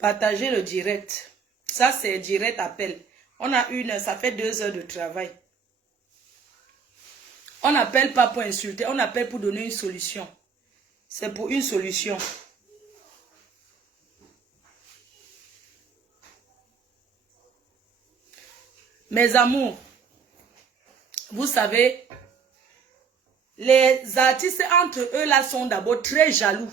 Partagez le direct. Ça, c'est direct appel. On a ça fait 2 heures de travail. On n'appelle pas pour insulter, on appelle pour donner une solution. C'est pour une solution. Mes amours, vous savez, les artistes entre eux là sont d'abord très jaloux.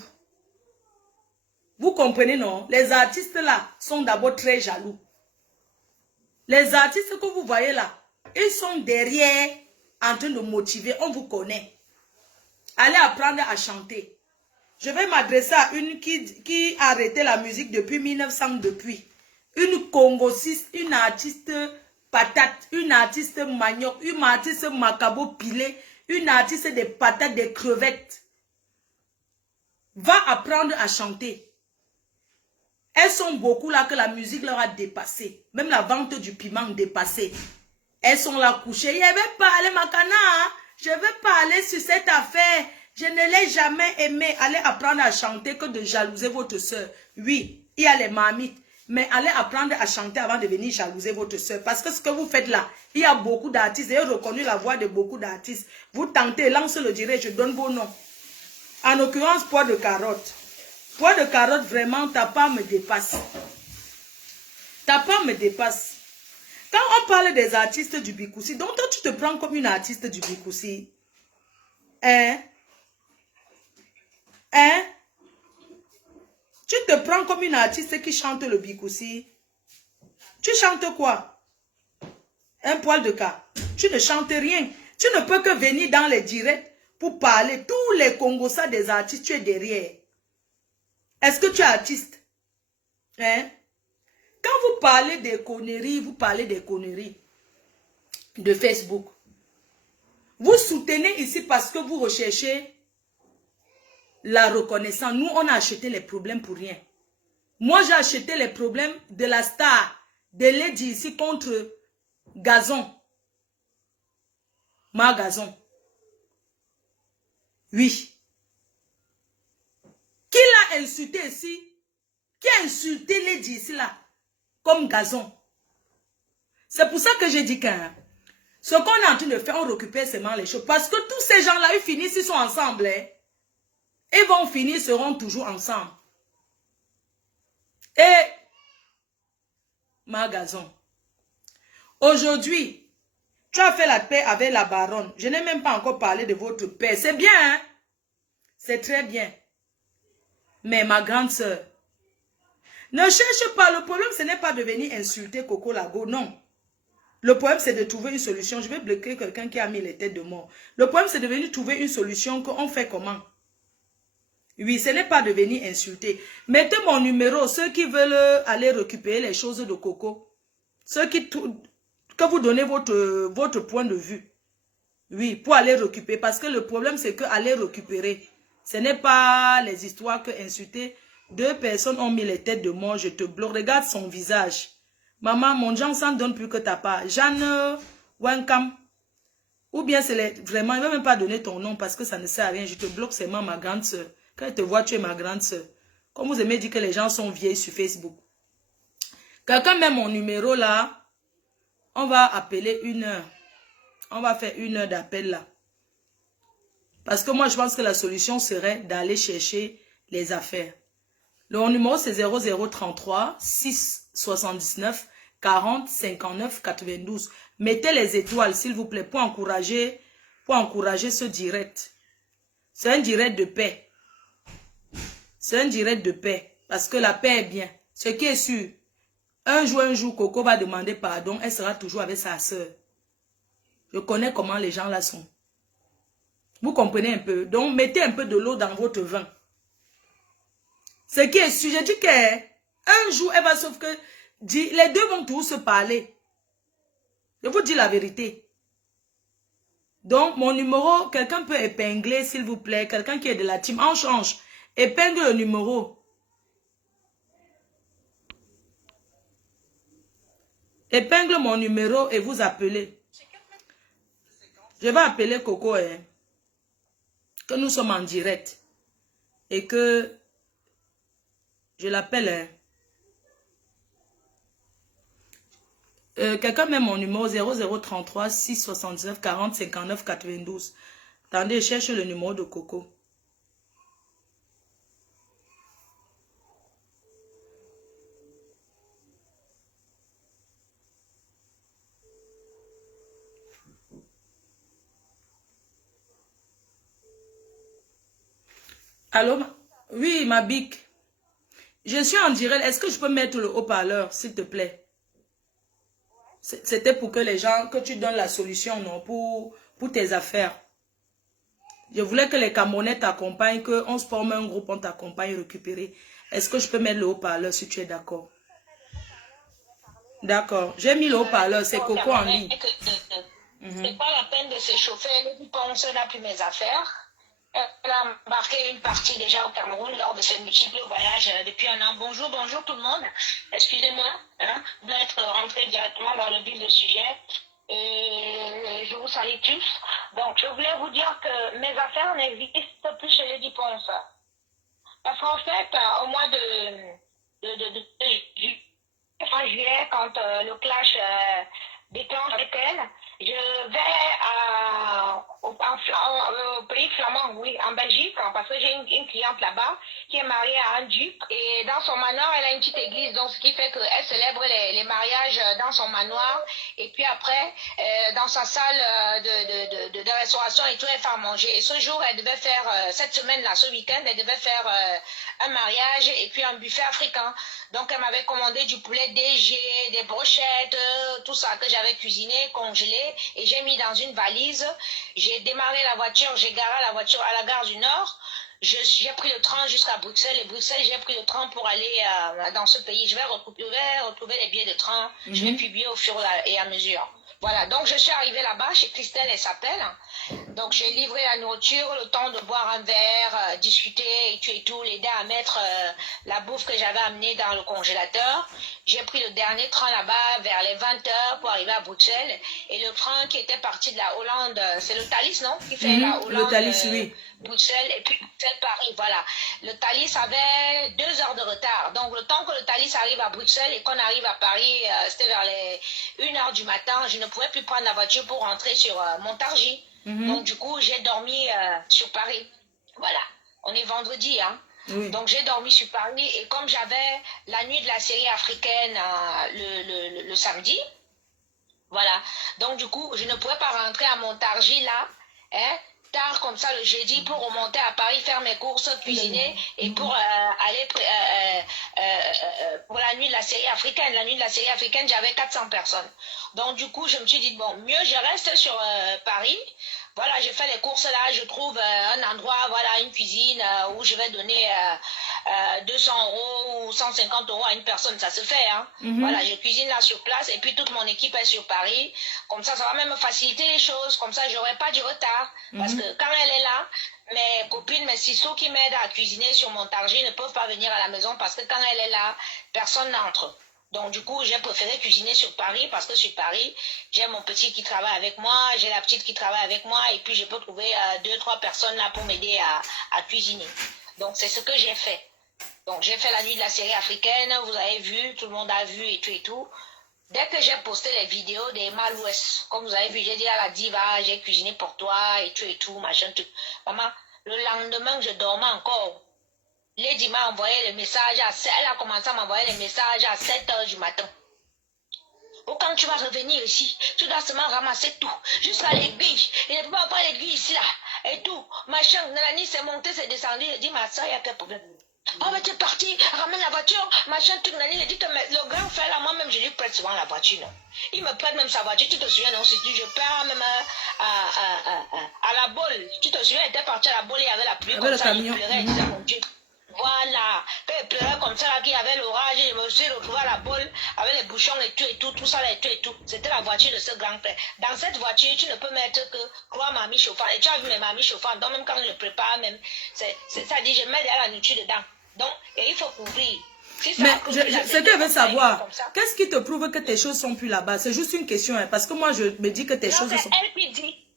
Vous comprenez, non? Les artistes là sont d'abord très jaloux. Les artistes que vous voyez là, ils sont derrière en train de motiver, on vous connaît. Allez apprendre à chanter. Je vais m'adresser à une qui a arrêté la musique depuis 1900 depuis. Une congosiste, une artiste patate, une artiste manioc, une artiste macabo pilé, une artiste des patates, des crevettes. Va apprendre à chanter. Elles sont beaucoup là que la musique leur a dépassé. Même la vente du piment dépassé. Elles sont là couchées. Je vais parler Makana. Je vais parler sur cette affaire. Je ne l'ai jamais aimé. Allez apprendre à chanter que de jalouser votre soeur. Oui, il y a les mamites. Mais allez apprendre à chanter avant de venir jalouser votre soeur. Parce que ce que vous faites là, il y a beaucoup d'artistes. J'ai reconnu la voix de beaucoup d'artistes. Vous tentez, lance le direct, je donne vos noms. En l'occurrence, poids de carotte. Poids de carotte, vraiment, ta part me dépasse. Ta part me dépasse. Quand on parle des artistes du Bikoussi, donc toi, tu te prends comme une artiste du Bikoussi. Hein? Hein? Tu te prends comme une artiste qui chante le Bikoussi. Tu chantes quoi? Un poil de cas. Tu ne chantes rien. Tu ne peux que venir dans les directs pour parler. Tous les Congossas des artistes, tu es derrière. Est-ce que tu es artiste? Hein? Quand vous parlez des conneries, vous parlez des conneries de Facebook. Vous soutenez ici parce que vous recherchez la reconnaissance. Nous, on a acheté les problèmes pour rien. Moi, j'ai acheté les problèmes de la star, de Lady ici contre Gazon. Ma Gazon. Oui. Qui l'a insulté ici? Qui a insulté Lady ici là? Comme Gazon. C'est pour ça que j'ai dit que ce qu'on est en train de faire, on récupère seulement les choses. Parce que tous ces gens-là, ils finissent, ils sont ensemble. Hein? Ils vont finir, seront toujours ensemble. Et, ma Gazon, aujourd'hui, tu as fait la paix avec la baronne. Je n'ai même pas encore parlé de votre paix. C'est bien, hein? C'est très bien. Mais ma grande sœur, ne cherche pas. Le problème, ce n'est pas de venir insulter Coco Lago, non. Le problème, c'est de trouver une solution. Je vais bloquer quelqu'un qui a mis les têtes de mort. Le problème, c'est de venir trouver une solution qu'on fait comment? Oui, ce n'est pas de venir insulter. Mettez mon numéro, ceux qui veulent aller récupérer les choses de Coco. Ceux qui... Que vous donnez votre point de vue. Oui, pour aller récupérer. Parce que le problème, c'est qu'aller récupérer, ce n'est pas les histoires que insulter. 2 personnes ont mis les têtes de mort, je te bloque. Regarde son visage. Maman, mon Jean s'en donne plus que ta part. Jeanne Wankam. Ou bien c'est vraiment, il ne va même pas donner ton nom parce que ça ne sert à rien. Je te bloque seulement ma grande soeur. Quand elle te voit, tu es ma grande soeur. Comme vous aimez dire que les gens sont vieilles sur Facebook. Quelqu'un met mon numéro là. On va appeler 1 heure. On va faire 1 heure d'appel là. Parce que moi, je pense que la solution serait d'aller chercher les affaires. Le numéro, c'est 0033 679 40 59 92. Mettez les étoiles, s'il vous plaît, pour encourager ce direct. C'est un direct de paix. C'est un direct de paix. Parce que la paix est bien. Ce qui est sûr, un jour, Coco va demander pardon. Elle sera toujours avec sa soeur. Je connais comment les gens là sont. Vous comprenez un peu. Donc, mettez un peu de l'eau dans votre vin. Ce qui est sûr, je dis qu'un jour, elle va sauf que les deux vont tous se parler. Je vous dis la vérité. Donc, mon numéro, quelqu'un peut épingler, s'il vous plaît. Quelqu'un qui est de la team, on change. Épingle le numéro. Épingle mon numéro et vous appelez. Je vais appeler Coco, hein, que nous sommes en direct. Et que je l'appelle. Hein. Quelqu'un met mon numéro 0033 669 40 59 92. Attendez, je cherche le numéro de Coco. Allô? Oui, ma bic. Je suis en direct. Est-ce que je peux mettre le haut-parleur, s'il te plaît? C'était pour que les gens, que tu donnes la solution, non, pour tes affaires. Je voulais que les Camerounais t'accompagnent, qu'on se forme un groupe, on t'accompagne récupérer. Est-ce que je peux mettre le haut-parleur si tu es d'accord? D'accord. J'ai mis le haut-parleur, c'est Coco en ligne. C'est pas la peine de s'échauffer. Elle pense n'a plus mes affaires. Elle a embarqué une partie déjà au Cameroun lors de ses multiples voyages depuis un an. Bonjour, bonjour tout le monde. Excusez-moi d'être rentré directement dans le vif du sujet. Et je vous salue tous. Donc, je voulais vous dire que mes affaires n'existent plus chez les Ponce. Parce qu'en fait, au mois de fin juillet, quand le clash déclenche avec elle, je vais au pays flamand, oui, en Belgique, parce que j'ai une cliente là-bas qui est mariée à un duc. Et dans son manoir, elle a une petite église, donc ce qui fait qu'elle célèbre les mariages dans son manoir. Et puis après, dans sa salle de restauration et tout, elle fait à manger. Et ce jour, elle devait faire, cette semaine-là, ce week-end, elle devait faire un mariage et puis un buffet africain. Donc, elle m'avait commandé du poulet DG, des brochettes, tout ça que j'avais cuisiné, congelé, et j'ai mis dans une valise. J'ai démarré la voiture, j'ai garé la voiture à la gare du Nord. J'ai pris le train jusqu'à Bruxelles, et Bruxelles, j'ai pris le train pour aller dans ce pays. Je vais retrouver les billets de train, je vais publier au fur et à mesure. Voilà, donc je suis arrivée là-bas, chez Christelle, elle s'appelle. Donc j'ai livré la nourriture, le temps de boire un verre, discuter et tout, l'aider à mettre la bouffe que j'avais amenée dans le congélateur. J'ai pris le dernier train là-bas vers les 20h pour arriver à Bruxelles. Et le train qui était parti de la Hollande, c'est le Thalys, non? Qui fait la Hollande, le Thalys, oui. Bruxelles et puis Bruxelles-Paris, voilà. Le Thalys avait 2 heures de retard. Donc le temps que le Thalys arrive à Bruxelles et qu'on arrive à Paris, c'était vers les 1h du matin, je ne pouvais plus prendre la voiture pour rentrer sur Montargis. Donc du coup, j'ai dormi sur Paris. Voilà, on est vendredi, hein. Oui. Donc j'ai dormi sur Paris et comme j'avais la nuit de la série africaine le samedi, voilà. Donc du coup, je ne pouvais pas rentrer à Montargis là, hein, tard comme ça le jeudi pour remonter à Paris, faire mes courses, cuisiner et pour aller pour la nuit de la série africaine. La nuit de la série africaine, j'avais 400 personnes. Donc du coup, je me suis dit, bon, mieux je reste sur Paris. Voilà, je fais les courses là, je trouve un endroit, voilà, une cuisine où je vais donner 200 € ou 150 € à une personne, ça se fait, hein. Voilà, je cuisine là sur place et puis toute mon équipe est sur Paris. Comme ça va même faciliter les choses, comme ça j'aurai pas du retard. Parce que quand elle est là, mes copines, mes sissous qui m'aident à cuisiner sur Montargis ne peuvent pas venir à la maison parce que quand elle est là, personne n'entre. Donc du coup, j'ai préféré cuisiner sur Paris parce que sur Paris, j'ai mon petit qui travaille avec moi, j'ai la petite qui travaille avec moi et puis je peux trouver 2-3 personnes là pour m'aider à cuisiner. Donc c'est ce que j'ai fait. Donc j'ai fait la nuit de la série africaine, vous avez vu, tout le monde a vu et tout. Dès que j'ai posté les vidéos des Malouès, comme vous avez vu, j'ai dit à la diva, j'ai cuisiné pour toi et tout, machin, tout. Maman, le lendemain, je dormais encore. Lady m'a envoyé les messages elle a commencé à m'envoyer les messages à 7h du matin. Oh, quand tu vas revenir ici, tu dois seulement ramasser tout, jusqu'à l'aiguille. Il ne peut pas avoir l'aiguille ici, là, et tout. Machin, Nalani s'est monté, c'est descendu, il dit, ma soeur, il y a quel problème? Oh, mais tu es parti, ramène la voiture, machin, truc, Nani, il dit que le grand frère, là, moi-même, je lui prête souvent la voiture, non. Il me prête même sa voiture, tu te souviens, non, si je pars même à la bolle. Tu te souviens, il était parti à la bolle, il y avait la pluie, comme ça, il pleurait, il disait, mon Dieu. Voilà, quand il pleurait comme ça, là, qu'il y avait l'orage, je me suis retrouvée à la bolle avec les bouchons et tout ça, là, et tout. C'était la voiture de ce grand frère. Dans cette voiture, tu ne peux mettre que 3 mamies chauffantes. Et tu as vu mes mamies chauffantes, donc même quand je prépare, même, ça dit, je mets la nourriture dedans. Donc, et il faut couvrir. Si mais ce que je veux savoir, qu'est-ce qui te prouve que tes choses sont plus là-bas? C'est juste une question, hein, parce que moi, je me dis que tes choses sont... Elle qui dit,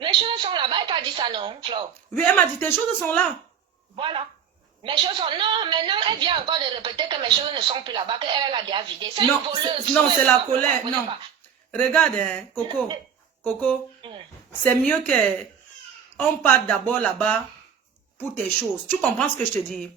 mes choses sont là-bas, elle t'a dit ça, non, Flo? Oui, elle m'a dit, tes choses sont là. Voilà. Mes choses sont... Non, maintenant, elle vient encore de répéter que mes choses ne sont plus là-bas, qu'elle a déjà vidé. C'est une Non, voleuse. non, c'est la Vous ne colère. comprenez Non. pas. Regarde, hein, Coco. Coco, Mm. c'est mieux que on parte d'abord là-bas pour tes choses. Tu comprends ce que je te dis?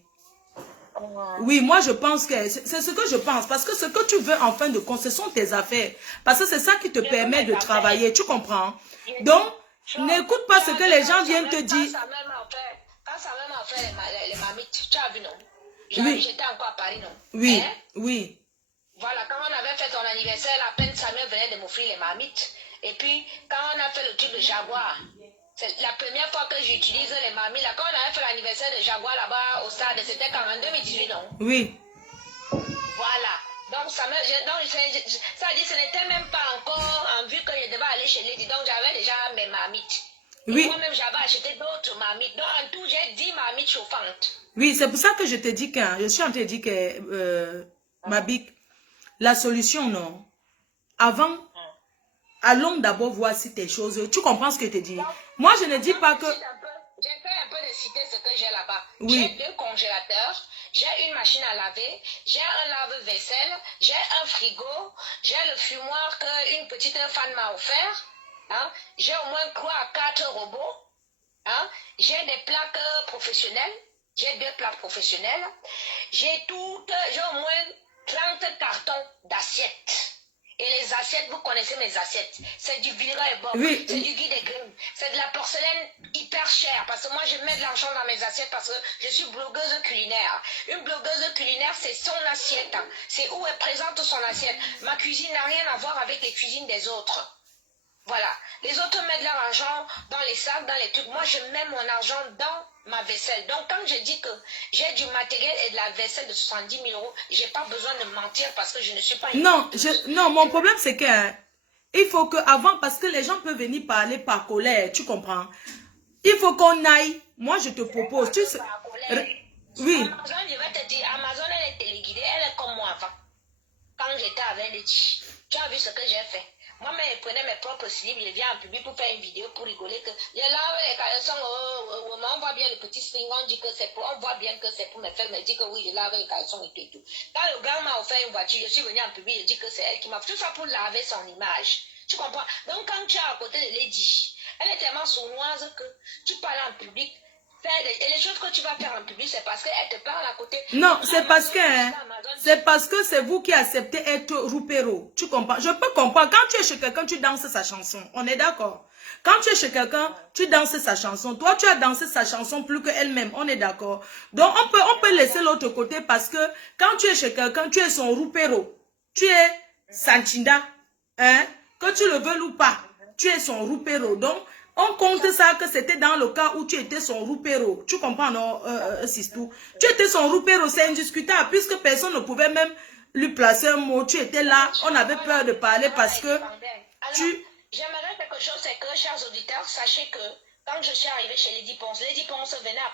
Oui, moi je pense que c'est ce que je pense. Parce que ce que tu veux en fin de compte, ce sont tes affaires. Parce que c'est ça qui te Je veux permet mes de affaires. travailler. Tu comprends? J'ai Donc, dit, n'écoute pas ce que les gens viennent te dire. Quand ça même a fait les mamites, tu as vu, non? Oui, J'étais encore à Paris, non? Hein? oui, oui. Voilà, quand on avait fait ton anniversaire, à peine Samuel venait de m'offrir les marmites. Et puis, quand on a fait le truc de Jaguar, c'est la première fois que j'utilise les marmites. Là, quand on avait fait l'anniversaire de Jaguar là-bas au stade, c'était quand en 2018, non? Oui. Voilà. Donc, ça dit, ce n'était même pas encore en vue que je devais aller chez Lady. Donc, j'avais déjà mes marmites. Et Oui. moi-même, j'avais acheté d'autres marmites. Donc, en tout, j'ai 10 marmites chauffantes. Oui, c'est pour ça que je te dis que, je suis en train de dire que, Mabik, la solution, non. Avant, allons d'abord voir si tes choses, tu comprends ce que je te dis. Donc, Moi, je ne dis pas que, j'ai fait un peu de citer ce que j'ai là-bas. oui, J'ai 2 congélateurs, j'ai une machine à laver, j'ai un lave-vaisselle, j'ai un frigo, j'ai le fumoir qu'une petite fan m'a offert. Hein? J'ai au moins 3 à 4 robots. Hein? J'ai des plaques professionnelles. J'ai 2 plaques professionnelles. J'ai au moins 30 cartons d'assiettes. Et les assiettes, vous connaissez mes assiettes. C'est du Villeroy et Bob. oui, C'est du Guy des Grimm. C'est de la porcelaine hyper chère. Parce que moi, je mets de l'argent dans mes assiettes parce que je suis blogueuse culinaire. Une blogueuse culinaire, c'est son assiette. C'est où elle présente son assiette. Ma cuisine n'a rien à voir avec les cuisines des autres. Voilà. Les autres mettent leur argent dans les sacs, dans les trucs. Moi, je mets mon argent dans ma vaisselle. Donc, quand je dis que j'ai du matériel et de la vaisselle de 70 000 euros, je n'ai pas besoin de mentir parce que je ne suis pas une non, menteuse. non, mon problème c'est que, hein, il faut que avant, parce que les gens peuvent venir parler par colère, tu comprends? Il faut qu'on aille, moi je te propose, tu sais, oui, Amazon, je vais te dire, Amazon, elle est téléguidée, elle est comme moi avant. Quand j'étais avec Lady, tu as vu ce que j'ai fait. Moi-même, je prenais mes propres slips, je viens en public pour faire une vidéo pour rigoler que je lave les caleçons, on voit bien le petit string, on dit que c'est pour, on voit bien que c'est pour me faire me dire que oui, je lave les caleçons et tout. Quand le gars m'a offert une voiture, je suis venue en public, je dis que c'est elle qui m'a fait tout ça pour laver son image. Tu comprends? Donc, quand tu es à côté de Lady, elle est tellement sournoise que tu parles en public. Et les choses que tu vas faire en public, c'est parce qu'elle te parle à côté. non, c'est parce que, hein, c'est vous qui acceptez être roupéro. Tu comprends? Je peux comprendre. Quand tu es chez quelqu'un, tu danses sa chanson. On est d'accord? Quand tu es chez quelqu'un, tu danses sa chanson. Toi, tu as dansé sa chanson plus qu'elle-même. On est d'accord? Donc, on peut laisser l'autre côté parce que quand tu es chez quelqu'un, tu es son roupéro. Tu es Sanchinda. Hein? Que tu le veuilles ou pas, tu es son roupéro. Donc, on compte ça que c'était dans le cas où tu étais son roupéro. Tu comprends, non, Sistou? Tu étais son roupéro, c'est indiscutable, puisque personne ne pouvait même lui placer un mot. Tu étais là, on avait peur de parler parce que tu... J'aimerais quelque chose, c'est que, chers auditeurs, sachez que quand je suis arrivée chez Lady Ponce venait à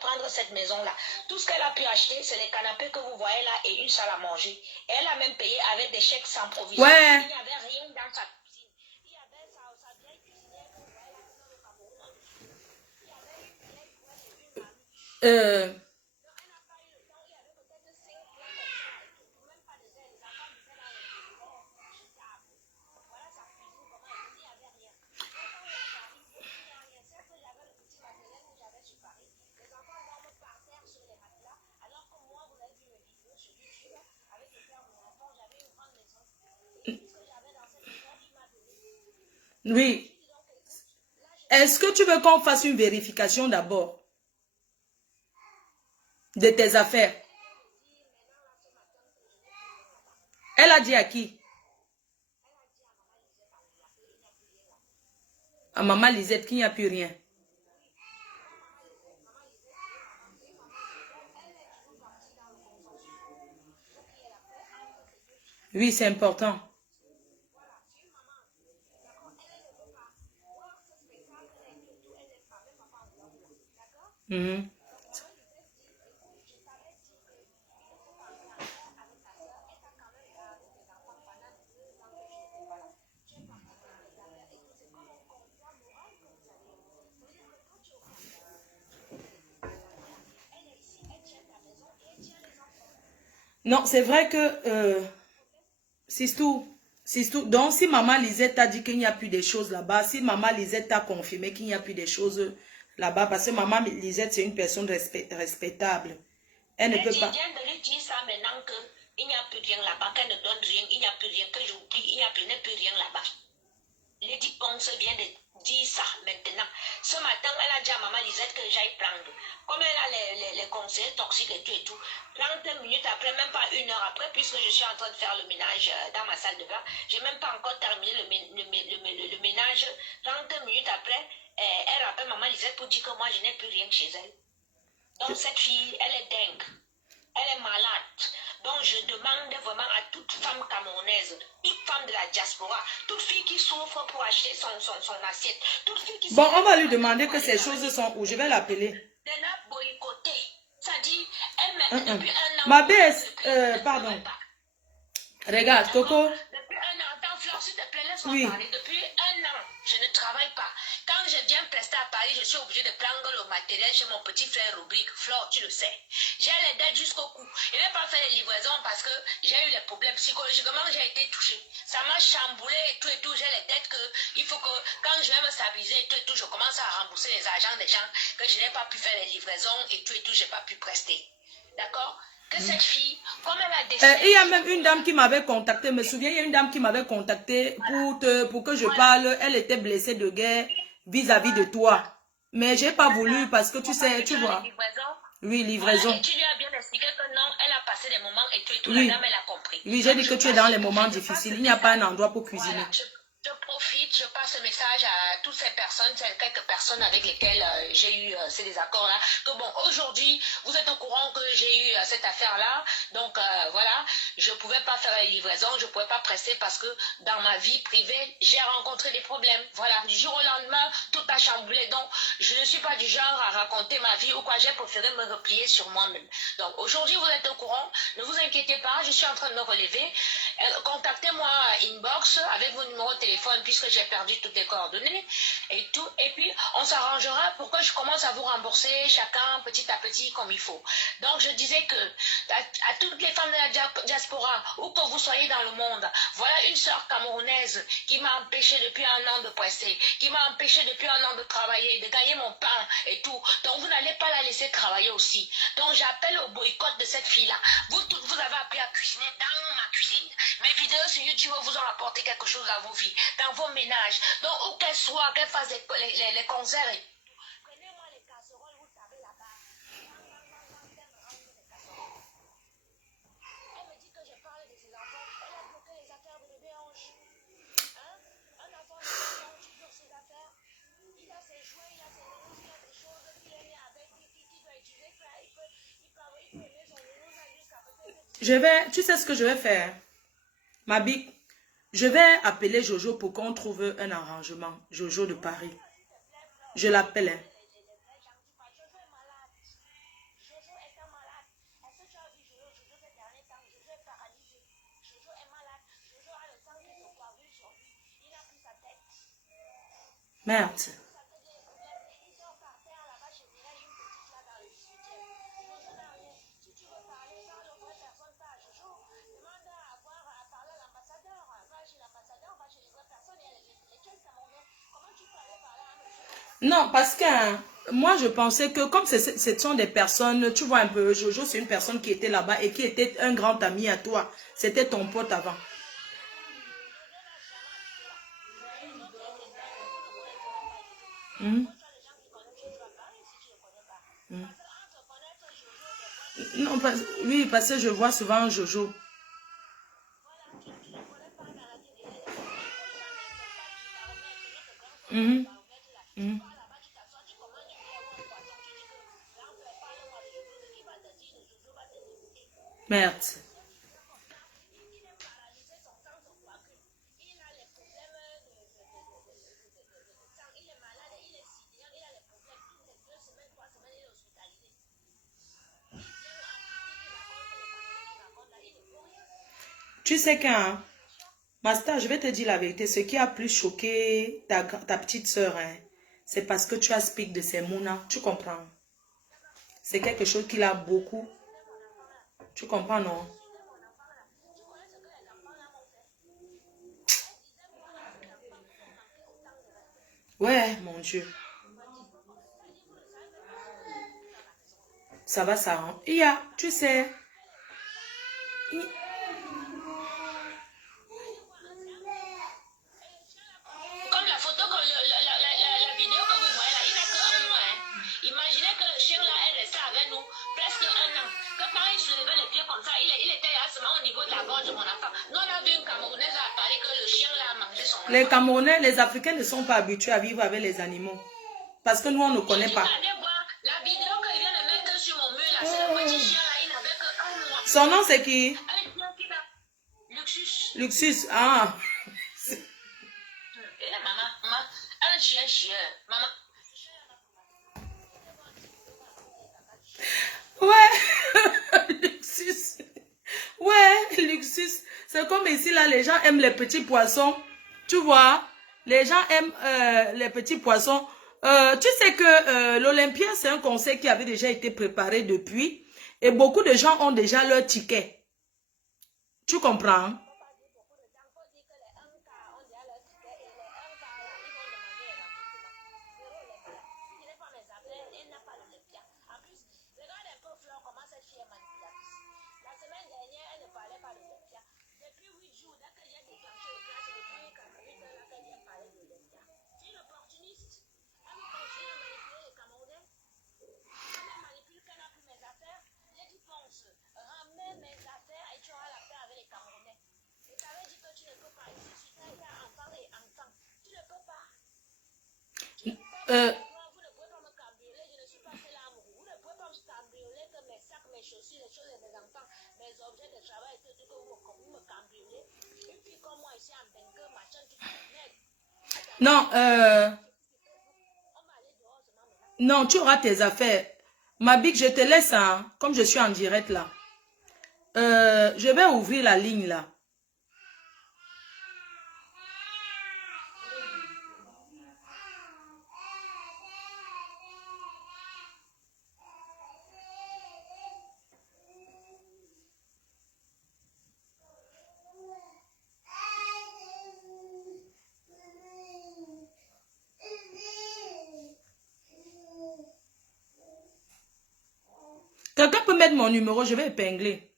prendre cette maison-là. Tout ce qu'elle a pu acheter, c'est les canapés que vous voyez là et une salle à manger. Et elle a même payé avec des chèques sans provision. Ouais. Il n'y avait rien dans sa cuisine. Il y avait sa vieille cuisinière que vous voyez là dans le Cameroun. Il y avait une vieille poêle et une marmite. Donc, elle n'a pas eu le temps. Il y avait peut-être 5 plats comme ça et tout. Même pas de zèle. Les enfants disaient dans le frigo, jetable. Voilà sa cuisine, comment elle dit, il n'y avait rien. Donc, quand là, j'arrive, il n'y a rien. Certes, j'avais le petit matériel que j'avais sur Paris. Les enfants dorment par terre sur les matelas. Alors que moi, vous avez vu mes vidéos sur YouTube avec le père de mon enfant, j'avais une grande maison. Et tout ce que j'avais dans cette maison, il m'a donné. Oui. Est-ce que tu veux qu'on fasse une vérification d'abord de tes affaires? Elle a dit à qui? À maman Lisette qu'il n'y a plus rien. Oui, c'est important. Mhm. Non, c'est vrai que... Sistou, donc si maman Lisette t'a dit qu'il n'y a plus des choses là-bas, si maman Lisette t'a confirmé qu'il n'y a plus des choses là-bas, parce que maman Lisette, c'est une personne respectable. Elle ne Elle peut dit, pas... viens de lui dire ça maintenant qu'il n'y a plus rien là-bas, qu'elle ne donne rien, il n'y a plus rien, que j'oublie, il n'y a plus rien là-bas. Lady Ponce vient de dire ça maintenant. Ce matin, elle a dit à maman Lisette que j'aille prendre. Comme elle a les conseils toxiques et tout, 30 minutes après, même pas une heure après, puisque je suis en train de faire le ménage dans ma salle de bain, j'ai même pas encore terminé le ménage. 30 minutes après, elle rappelle maman Lisette pour dire que moi, je n'ai plus rien chez elle. Donc cette fille, elle est dingue. Elle est malade. Donc je demande vraiment à toute femme camerounaise, toute femme de la diaspora, toute fille qui souffre pour acheter son assiette, toute fille qui... Bon, on va lui demander que ces choses sont où. Je vais l'appeler. Elle a boycotté. Ça dit, elle met depuis un an... Ma baisse, pardon. Regarde, Coco. Depuis un an, attends, Flore, s'il te plaît, laisse-moi parler. Depuis un an, je ne travaille pas. Quand je viens prester à Paris, je suis obligée de prendre le matériel chez mon petit frère Rubrique. Flore, tu le sais. J'ai les dettes jusqu'au cou. Je n'ai pas fait les livraisons parce que j'ai eu les problèmes psychologiquement, j'ai été touchée. Ça m'a chamboulé et tout. J'ai les dettes que il faut que quand je vais me stabiliser et tout, je commence à rembourser les argents des gens que je n'ai pas pu faire les livraisons et tout, je n'ai pas pu prester. D'accord? Que cette fille, comme elle a décidé... il y a même une dame qui m'avait contacté, me souviens, il y a une dame qui m'avait contacté pour que je parle. Elle était blessée de guerre vis-à-vis de toi. Mais j'ai pas voulu parce que tu sais, tu vois. Oui, livraison. Et tu lui as bien expliqué que non, elle a passé des moments et tout, Oui. la dame, elle a compris. Oui, j'ai dit que tu es dans les moments difficiles. Il n'y a pas un endroit pour cuisiner. Voilà, je profite, je passe ce message à toutes ces personnes, quelques personnes avec lesquelles j'ai eu ces désaccords-là, que bon, aujourd'hui, vous êtes au courant que j'ai eu cette affaire-là, donc voilà, je ne pouvais pas faire la livraison, je ne pouvais pas presser parce que dans ma vie privée, j'ai rencontré des problèmes. Voilà, du jour au lendemain, tout a chamboulé, donc je ne suis pas du genre à raconter ma vie ou quoi, j'ai préféré me replier sur moi-même. Donc aujourd'hui, vous êtes au courant, ne vous inquiétez pas, je suis en train de me relever. Contactez-moi inbox avec vos numéros de téléphone puisque j'ai perdu toutes les coordonnées et tout. Et puis, on s'arrangera pour que je commence à vous rembourser chacun petit à petit comme il faut. Donc, je disais que à toutes les femmes de la diaspora, où que vous soyez dans le monde, voilà une sœur camerounaise qui m'a empêché depuis un an de prester, qui m'a empêché depuis un an de travailler, de gagner mon pain et tout. Donc, vous n'allez pas la laisser travailler aussi. Donc, j'appelle au boycott de cette fille-là. Vous toutes, vous avez appris à cuisiner dans ma cuisine. Mes vidéos sur YouTube vous ont apporté quelque chose à vos vies, dans vos ménages. Donc, où qu'elles soient, qu'elles fassent les concerts. Prenez-moi les casseroles, vous savez là-bas. Elle me dit que je parle de ses enfants. Elle a bloqué les affaires de bébé Ange. Hein? Un enfant de bébé Ange, tu bloques ses affaires. Il a ses jouets, il a ses nounours, il a des choses qu'il est né avec, qui doit utiliser. Il peut aimer son nounours jusqu'à peut-être... Tu sais ce que je vais faire? Ma bique, je vais appeler Jojo pour qu'on trouve un arrangement. Jojo de Paris. Je l'appelle. Hein. Merde. Non, parce que moi, je pensais que comme ce sont des personnes, tu vois un peu, Jojo, c'est une personne qui était là-bas et qui était un grand ami à toi. C'était ton pote avant. Non, oui, parce que je vois souvent Jojo. Merde. Tu sais qu'un Master, je vais te dire la vérité. Ce qui a plus choqué ta petite soeur, hein, c'est parce que tu as speak de ces mots-là. Tu comprends? C'est quelque chose qui l'a beaucoup. Tu comprends, non? Ouais, mon Dieu. Ça va s'arranger. Il y a, tu sais. Comme la photo, la vidéo que vous voyez là, il n'a que 1 mois. Hein. Imaginez que le chien là est resté avec nous presque 1 an. Que quand il se levait les pieds comme ça, il était seulement au niveau de la gorge de mon enfant. Nous, on a vu une Camerounaise à Paris que le chien là a mangé son enfant. Les Camerounais, les Africains ne sont pas habitués à vivre avec les animaux. Parce que nous, on ne connaît pas. La vidéo qu'il vient de mettre sur mon mur là, c'est le petit chien là, il n'avait que 1 mois. Son nom, c'est qui? Luxus. Luxus, ah. Et là, maman, un chien, maman. Ouais, Luxus. Ouais, Luxus. C'est comme ici, là, les gens aiment les petits poissons. Tu vois, les gens aiment les petits poissons. Tu sais que l'Olympia, c'est un concert qui avait déjà été préparé depuis. Et beaucoup de gens ont déjà leur ticket. Tu comprends? Non, non, tu auras tes affaires. Ma big, je te laisse, hein, comme je suis en direct là. Je vais ouvrir la ligne là. Quelqu'un peut mettre mon numéro, je vais épingler.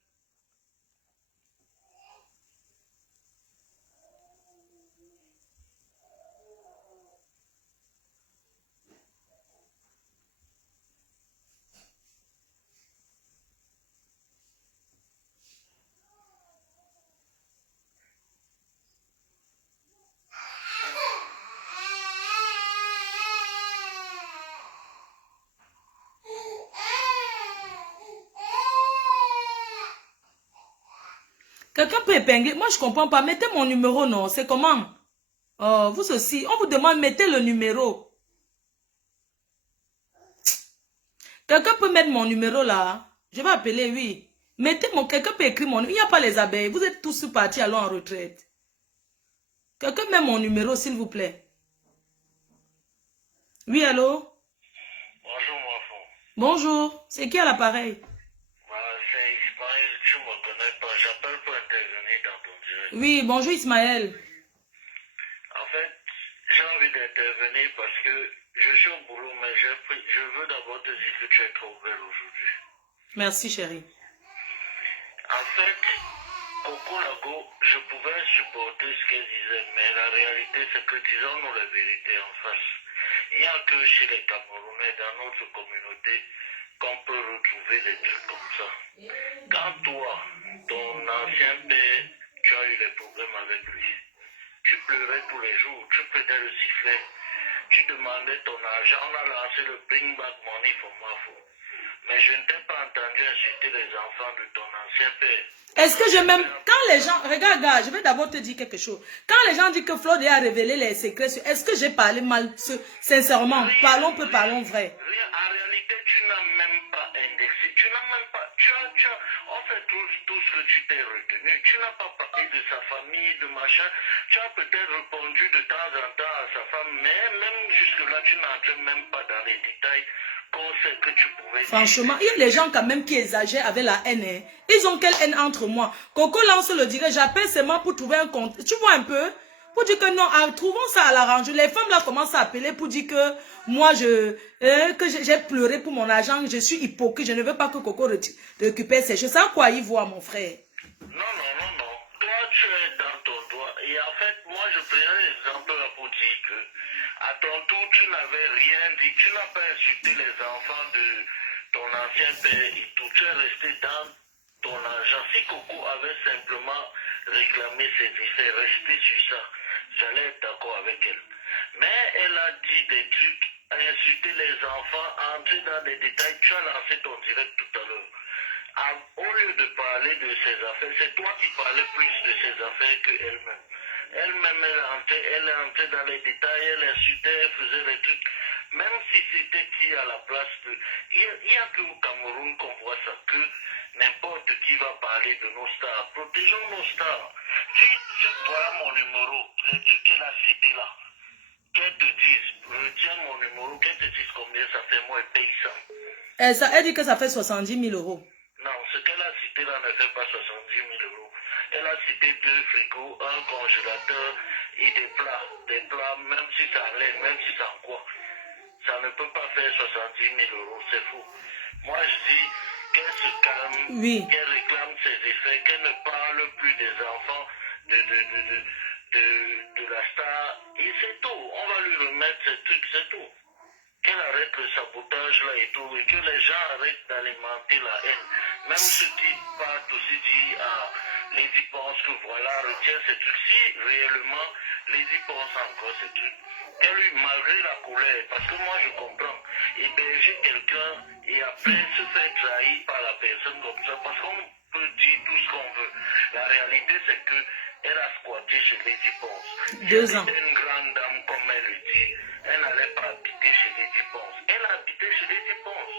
Quelqu'un peut épingler. Moi, je comprends pas. Mettez mon numéro, non. C'est comment? Oh, vous aussi. On vous demande, mettez le numéro. Quelqu'un peut mettre mon numéro là. Je vais appeler, oui. Mettez mon... Quelqu'un peut écrire mon numéro. Il n'y a pas les abeilles. Vous êtes tous partis, allons en retraite. Quelqu'un met mon numéro, s'il vous plaît. Oui, allô? Bonjour, mon enfant. Bonjour. C'est qui à l'appareil? C'est Ismaël, tu ne me connais pas. J'appelle pour intervenir dans ton direct. Oui, bonjour Ismaël. En fait, j'ai envie d'intervenir parce que je suis au boulot, mais je veux d'abord te dire que tu es trop belle aujourd'hui. Merci, chérie. En fait, Coco Lago, je pouvais supporter ce qu'elle disait, mais la réalité, c'est que disons-nous la vérité en face. Il n'y a que chez les Camerounais, dans notre communauté, qu'on peut retrouver des trucs comme ça. Quand toi, ton ancien père, tu as eu des problèmes avec lui, tu pleurais tous les jours, tu prenais le sifflet, tu demandais ton argent, on a lancé le bring back money for Mafo. Mais je ne t'ai pas entendu insulter les enfants de ton ancien père. Est-ce que je m'aime... Quand les gens... Regarde, je vais d'abord te dire quelque chose. Quand les gens disent que Flode a révélé les secrets, est-ce que j'ai parlé mal? Sincèrement, parlons vrai. En réalité, tu n'as même pas indexé. Tu n'as même pas... On fait tout ce que tu t'es retenu. Tu n'as pas parlé de sa famille, de machin. Tu as peut-être répondu de temps en temps à sa femme, mais même jusque-là, tu n'entres même pas dans les détails. Que tu pouvais franchement, il y a des gens quand même qui exagèrent avec la haine. Hein. Ils ont quelle haine entre moi? Coco lance le direct, j'appelle seulement pour trouver un compte. Tu vois un peu? Pour dire que non, trouvons ça à l'arrange. Les femmes là commencent à appeler pour dire que moi, j'ai pleuré pour mon argent, je suis hypocrite, je ne veux pas que Coco récupère ses choses. C'est à quoi il voit, mon frère? Non, non, non, non. Toi, tu es dans ton droit. Et en fait, moi, je prenais l'exemple là pour dire que, à ton tour, tu n'avais rien dit. Tu n'as pas insulté les enfants de ton ancien père et tout. Tu es resté dans ton argent. Si Coco avait simplement réclamé ses effets, resté sur ça, j'allais être d'accord avec elle. Mais elle a dit des trucs, a insulté les enfants, entré dans des détails. Tu as lancé ton direct tout à l'heure. Au lieu de parler de ses affaires, c'est toi qui parlais plus de ses affaires qu'elle-même. Elle-même, elle est entrée dans les détails, elle insultait, elle faisait des trucs. Même si c'était qui à la place de... Il n'y a qu'au Cameroun qu'on voit ça, que n'importe qui va parler de nos stars. Protégeons nos stars. Voilà mon numéro, les trucs qu'elle a cités là. Qu'elle te dise, retiens mon numéro, qu'elle te dise combien ça fait, moi, elle paye ça. Elle dit que ça fait 70 000 euros. Non, ce qu'elle a cité là ne fait pas 70 000 euros. Elle a cité 2 frigos, un congélateur et des plats, même si ça enlève, même si ça en quoi. Ça ne peut pas faire 70 000 euros, c'est faux. Moi je dis qu'elle se calme, oui, qu'elle réclame ses effets, qu'elle ne parle plus des enfants de la star. Et c'est tout, on va lui remettre ces trucs, c'est tout. Qu'elle arrête le sabotage là et tout, et que les gens arrêtent d'alimenter la haine. Même ceux qui partent aussi disent, Lady pense que voilà, retient ces trucs. Si réellement Lady pense encore ces trucs, qu'elle lui, malgré la colère, parce que moi je comprends, héberger quelqu'un et après se faire trahir par la personne comme ça, parce qu'on peut dire tout ce qu'on veut. La réalité c'est que elle a squatté chez Lady Ponce. 2 ans. Une grande dame, comme elle le dit, elle n'allait pas habiter chez Lady Ponce. Elle a habité chez Lady Ponce.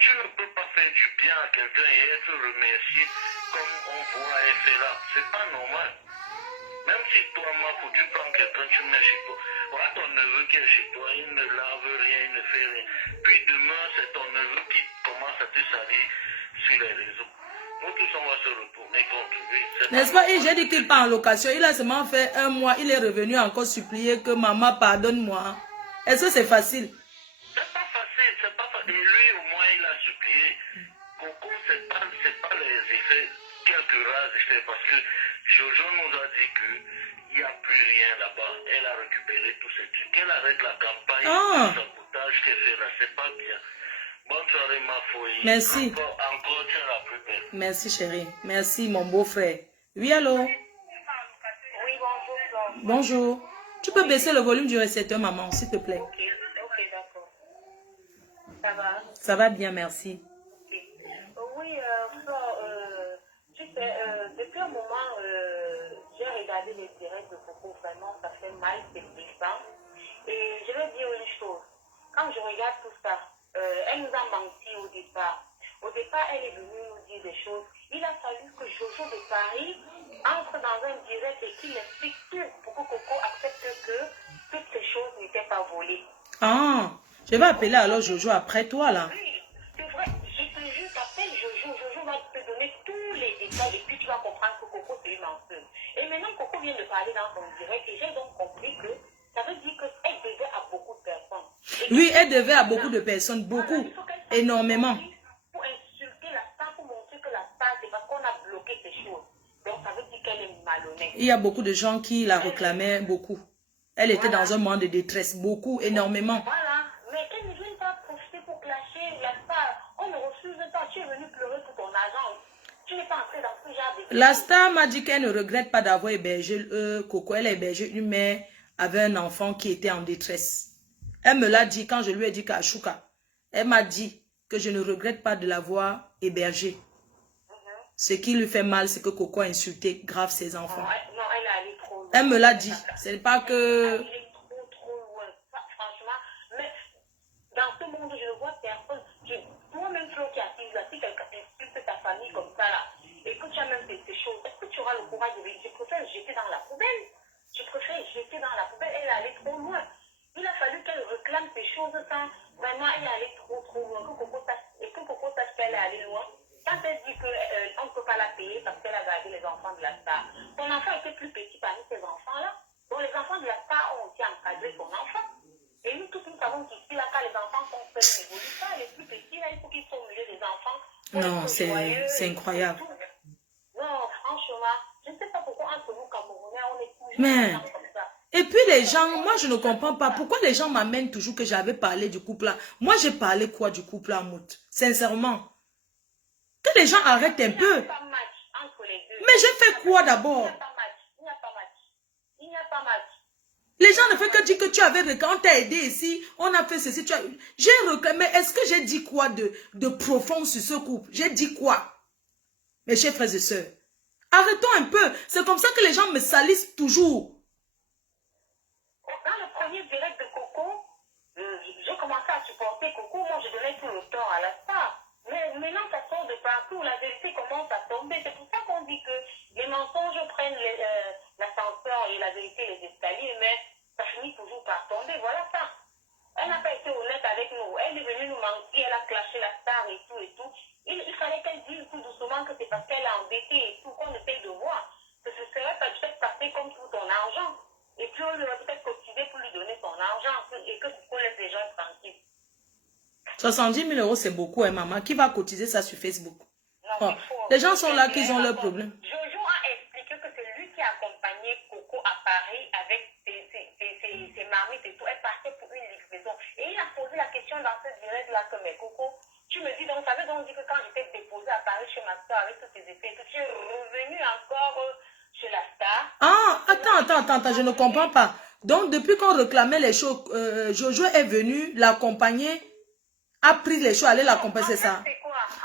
Tu ne peux pas faire du bien à quelqu'un et être remercié comme on voit elle fait là. C'est pas normal. Même si toi, Mafou, tu prends quelqu'un, tu mets chez toi. Voilà ton neveu qui est chez toi, il ne lave rien, il ne fait rien. Puis demain, c'est ton neveu qui commence à te salir sur les réseaux. Nous tous, on va se retourner contre lui. N'est-ce pas? J'ai dit qu'il part en location. Il a seulement fait 1 mois. Il est revenu encore supplier que maman pardonne-moi. Est-ce que c'est facile? C'est pas facile, c'est pas facile. Et lui, au moins, il a supplié. Coco, c'est pas les effets, quelques rares effets, parce que Jojo nous a dit qu'il n'y a plus rien là-bas. Elle a récupéré tous ces trucs. Elle arrête la campagne de sabotage qu'elle fait là. C'est pas bien. Bonne soirée, ma fouille. Merci. Encore, tu es la plus belle. Merci, chérie. Merci, mon beau-frère. Oui, allô? Oui, bonjour. Bonjour. Tu peux baisser le volume du récepteur, maman, s'il te plaît. Ok, d'accord. Ça va? Ça va bien, merci. Oui, tu sais, depuis un moment, j'ai regardé les directs de Coco, vraiment, ça fait mal, c'est blessant. Et je vais dire une chose. Quand je regarde tout ça, elle nous a menti au départ. Au départ, elle est venue nous dire des choses. Il a fallu que Jojo de Paris entre dans un direct et qu'il explique tout pour que Coco accepte que toutes ces choses n'étaient pas volées. Ah, je vais appeler alors Jojo après toi, là. Oui, c'est vrai. Je te jure, t'appelles Jojo. Jojo va te donner tous les détails et puis tu vas comprendre que Coco, c'est une menteuse. Et maintenant, Coco vient de parler dans son direct et j'ai donc compris que ça veut dire qu'elle devait à beaucoup de personnes. Oui, elle devait à beaucoup de personnes, beaucoup, énormément. Pour insulter la star, pour montrer que la star, c'est parce qu'on a bloqué ces choses. Donc ça veut dire qu'elle est malhonnête. Il y a beaucoup de gens qui la réclamaient beaucoup. Elle était dans un moment de détresse, beaucoup, énormément. Voilà, mais qu'elle ne vienne pas profiter pour clasher la star. On ne refuse pas, tu es venu pleurer pour ton argent. Tu n'es pas entré dans ce genre de... La star m'a dit qu'elle ne regrette pas d'avoir hébergé Coco. Elle a hébergé une mère avec un enfant qui était en détresse. Elle me l'a dit quand je lui ai dit qu'à Chouka. Elle m'a dit que je ne regrette pas de l'avoir hébergée. Ce qui lui fait mal, c'est que Coco a insulté grave ses enfants. Non, elle est allée trop loin. Elle me l'a dit. Ce n'est pas que... Elle est trop loin. Franchement, mais dans ce monde, je ne vois personne. Toi-même, Flo, qui assise là, si quelqu'un insulte ta famille comme ça, là, et que tu as même ces choses, est-ce que tu auras le courage de dire, je préfère jeter dans la poubelle? Je préfère jeter dans la poubelle. Elle est allée trop loin. Il a fallu qu'elle réclame ces choses sans vraiment elle est allée trop loin. Que Coco sache qu'elle est allée loin. Quand elle dit qu'on ne peut pas la payer parce qu'elle a gardé les enfants de la star. Son enfant était plus petit parmi ces enfants-là. faut Non, être c'est joyeux. incroyable. Non, franchement, je ne sais pas pourquoi entre nous Camerounais, on est toujours Mais, ensemble comme ça. et puis les gens, moi je ne comprends pas pourquoi les gens m'amènent toujours que j'avais parlé du couple là. Moi j'ai parlé quoi du couple à Mout? Sincèrement. Que les gens arrêtent un peu. Il n'y a pas match entre les deux. Mais j'ai fait quoi Il n'y d'abord? a pas match. Il n'y a pas match. Il n'y a pas match. Les gens ne font que dire que tu avais réclamé, on t'a aidé ici, on a fait ceci. J'ai réclamé, est-ce que j'ai dit quoi de profond sur ce couple? J'ai dit quoi? Mes chers frères et sœurs, arrêtons un peu. C'est comme ça que les gens me salissent toujours. Dans le premier direct de Coco, j'ai commencé à supporter Coco. Moi, je donnais tout le temps à la star. Mais maintenant, ça sort de partout. La vérité commence à tomber. C'est pour ça qu'on dit que les mensonges prennent l'ascenseur et la vérité les escaliers, mais ça finit toujours par tomber. Voilà ça. Elle n'a pas été honnête avec nous. Elle est venue nous mentir. Elle a clashé la star et tout et tout. Il fallait qu'elle dise tout doucement que c'est parce qu'elle est endettée et tout qu'on essaye de voir. Que ce serait peut-être passé comme tout ton argent. Et puis on lui aurait peut-être cotisé pour lui donner son argent et que Coco laisse les gens tranquilles. 70 000 euros, c'est beaucoup, hein, maman. Qui va cotiser ça sur Facebook? Non, Oh, il faut, les gens sont là, qu'ils ont leurs problèmes. Jojo a expliqué que c'est lui qui a accompagné Coco à Paris avec ses marmites et tout. Elle partait pour une livraison. Et il a posé la question dans ce direct-là que, mais Coco, tu me dis donc, ça veut donc dire que quand j'étais déposée à Paris chez ma soeur avec tous tes effets, que tu es revenu encore chez la star. Ah, attends, je ne comprends pas. Donc, depuis qu'on réclamait les choses, Jojo est venu l'accompagner, a pris les choses, aller l'accompagner, c'est ça?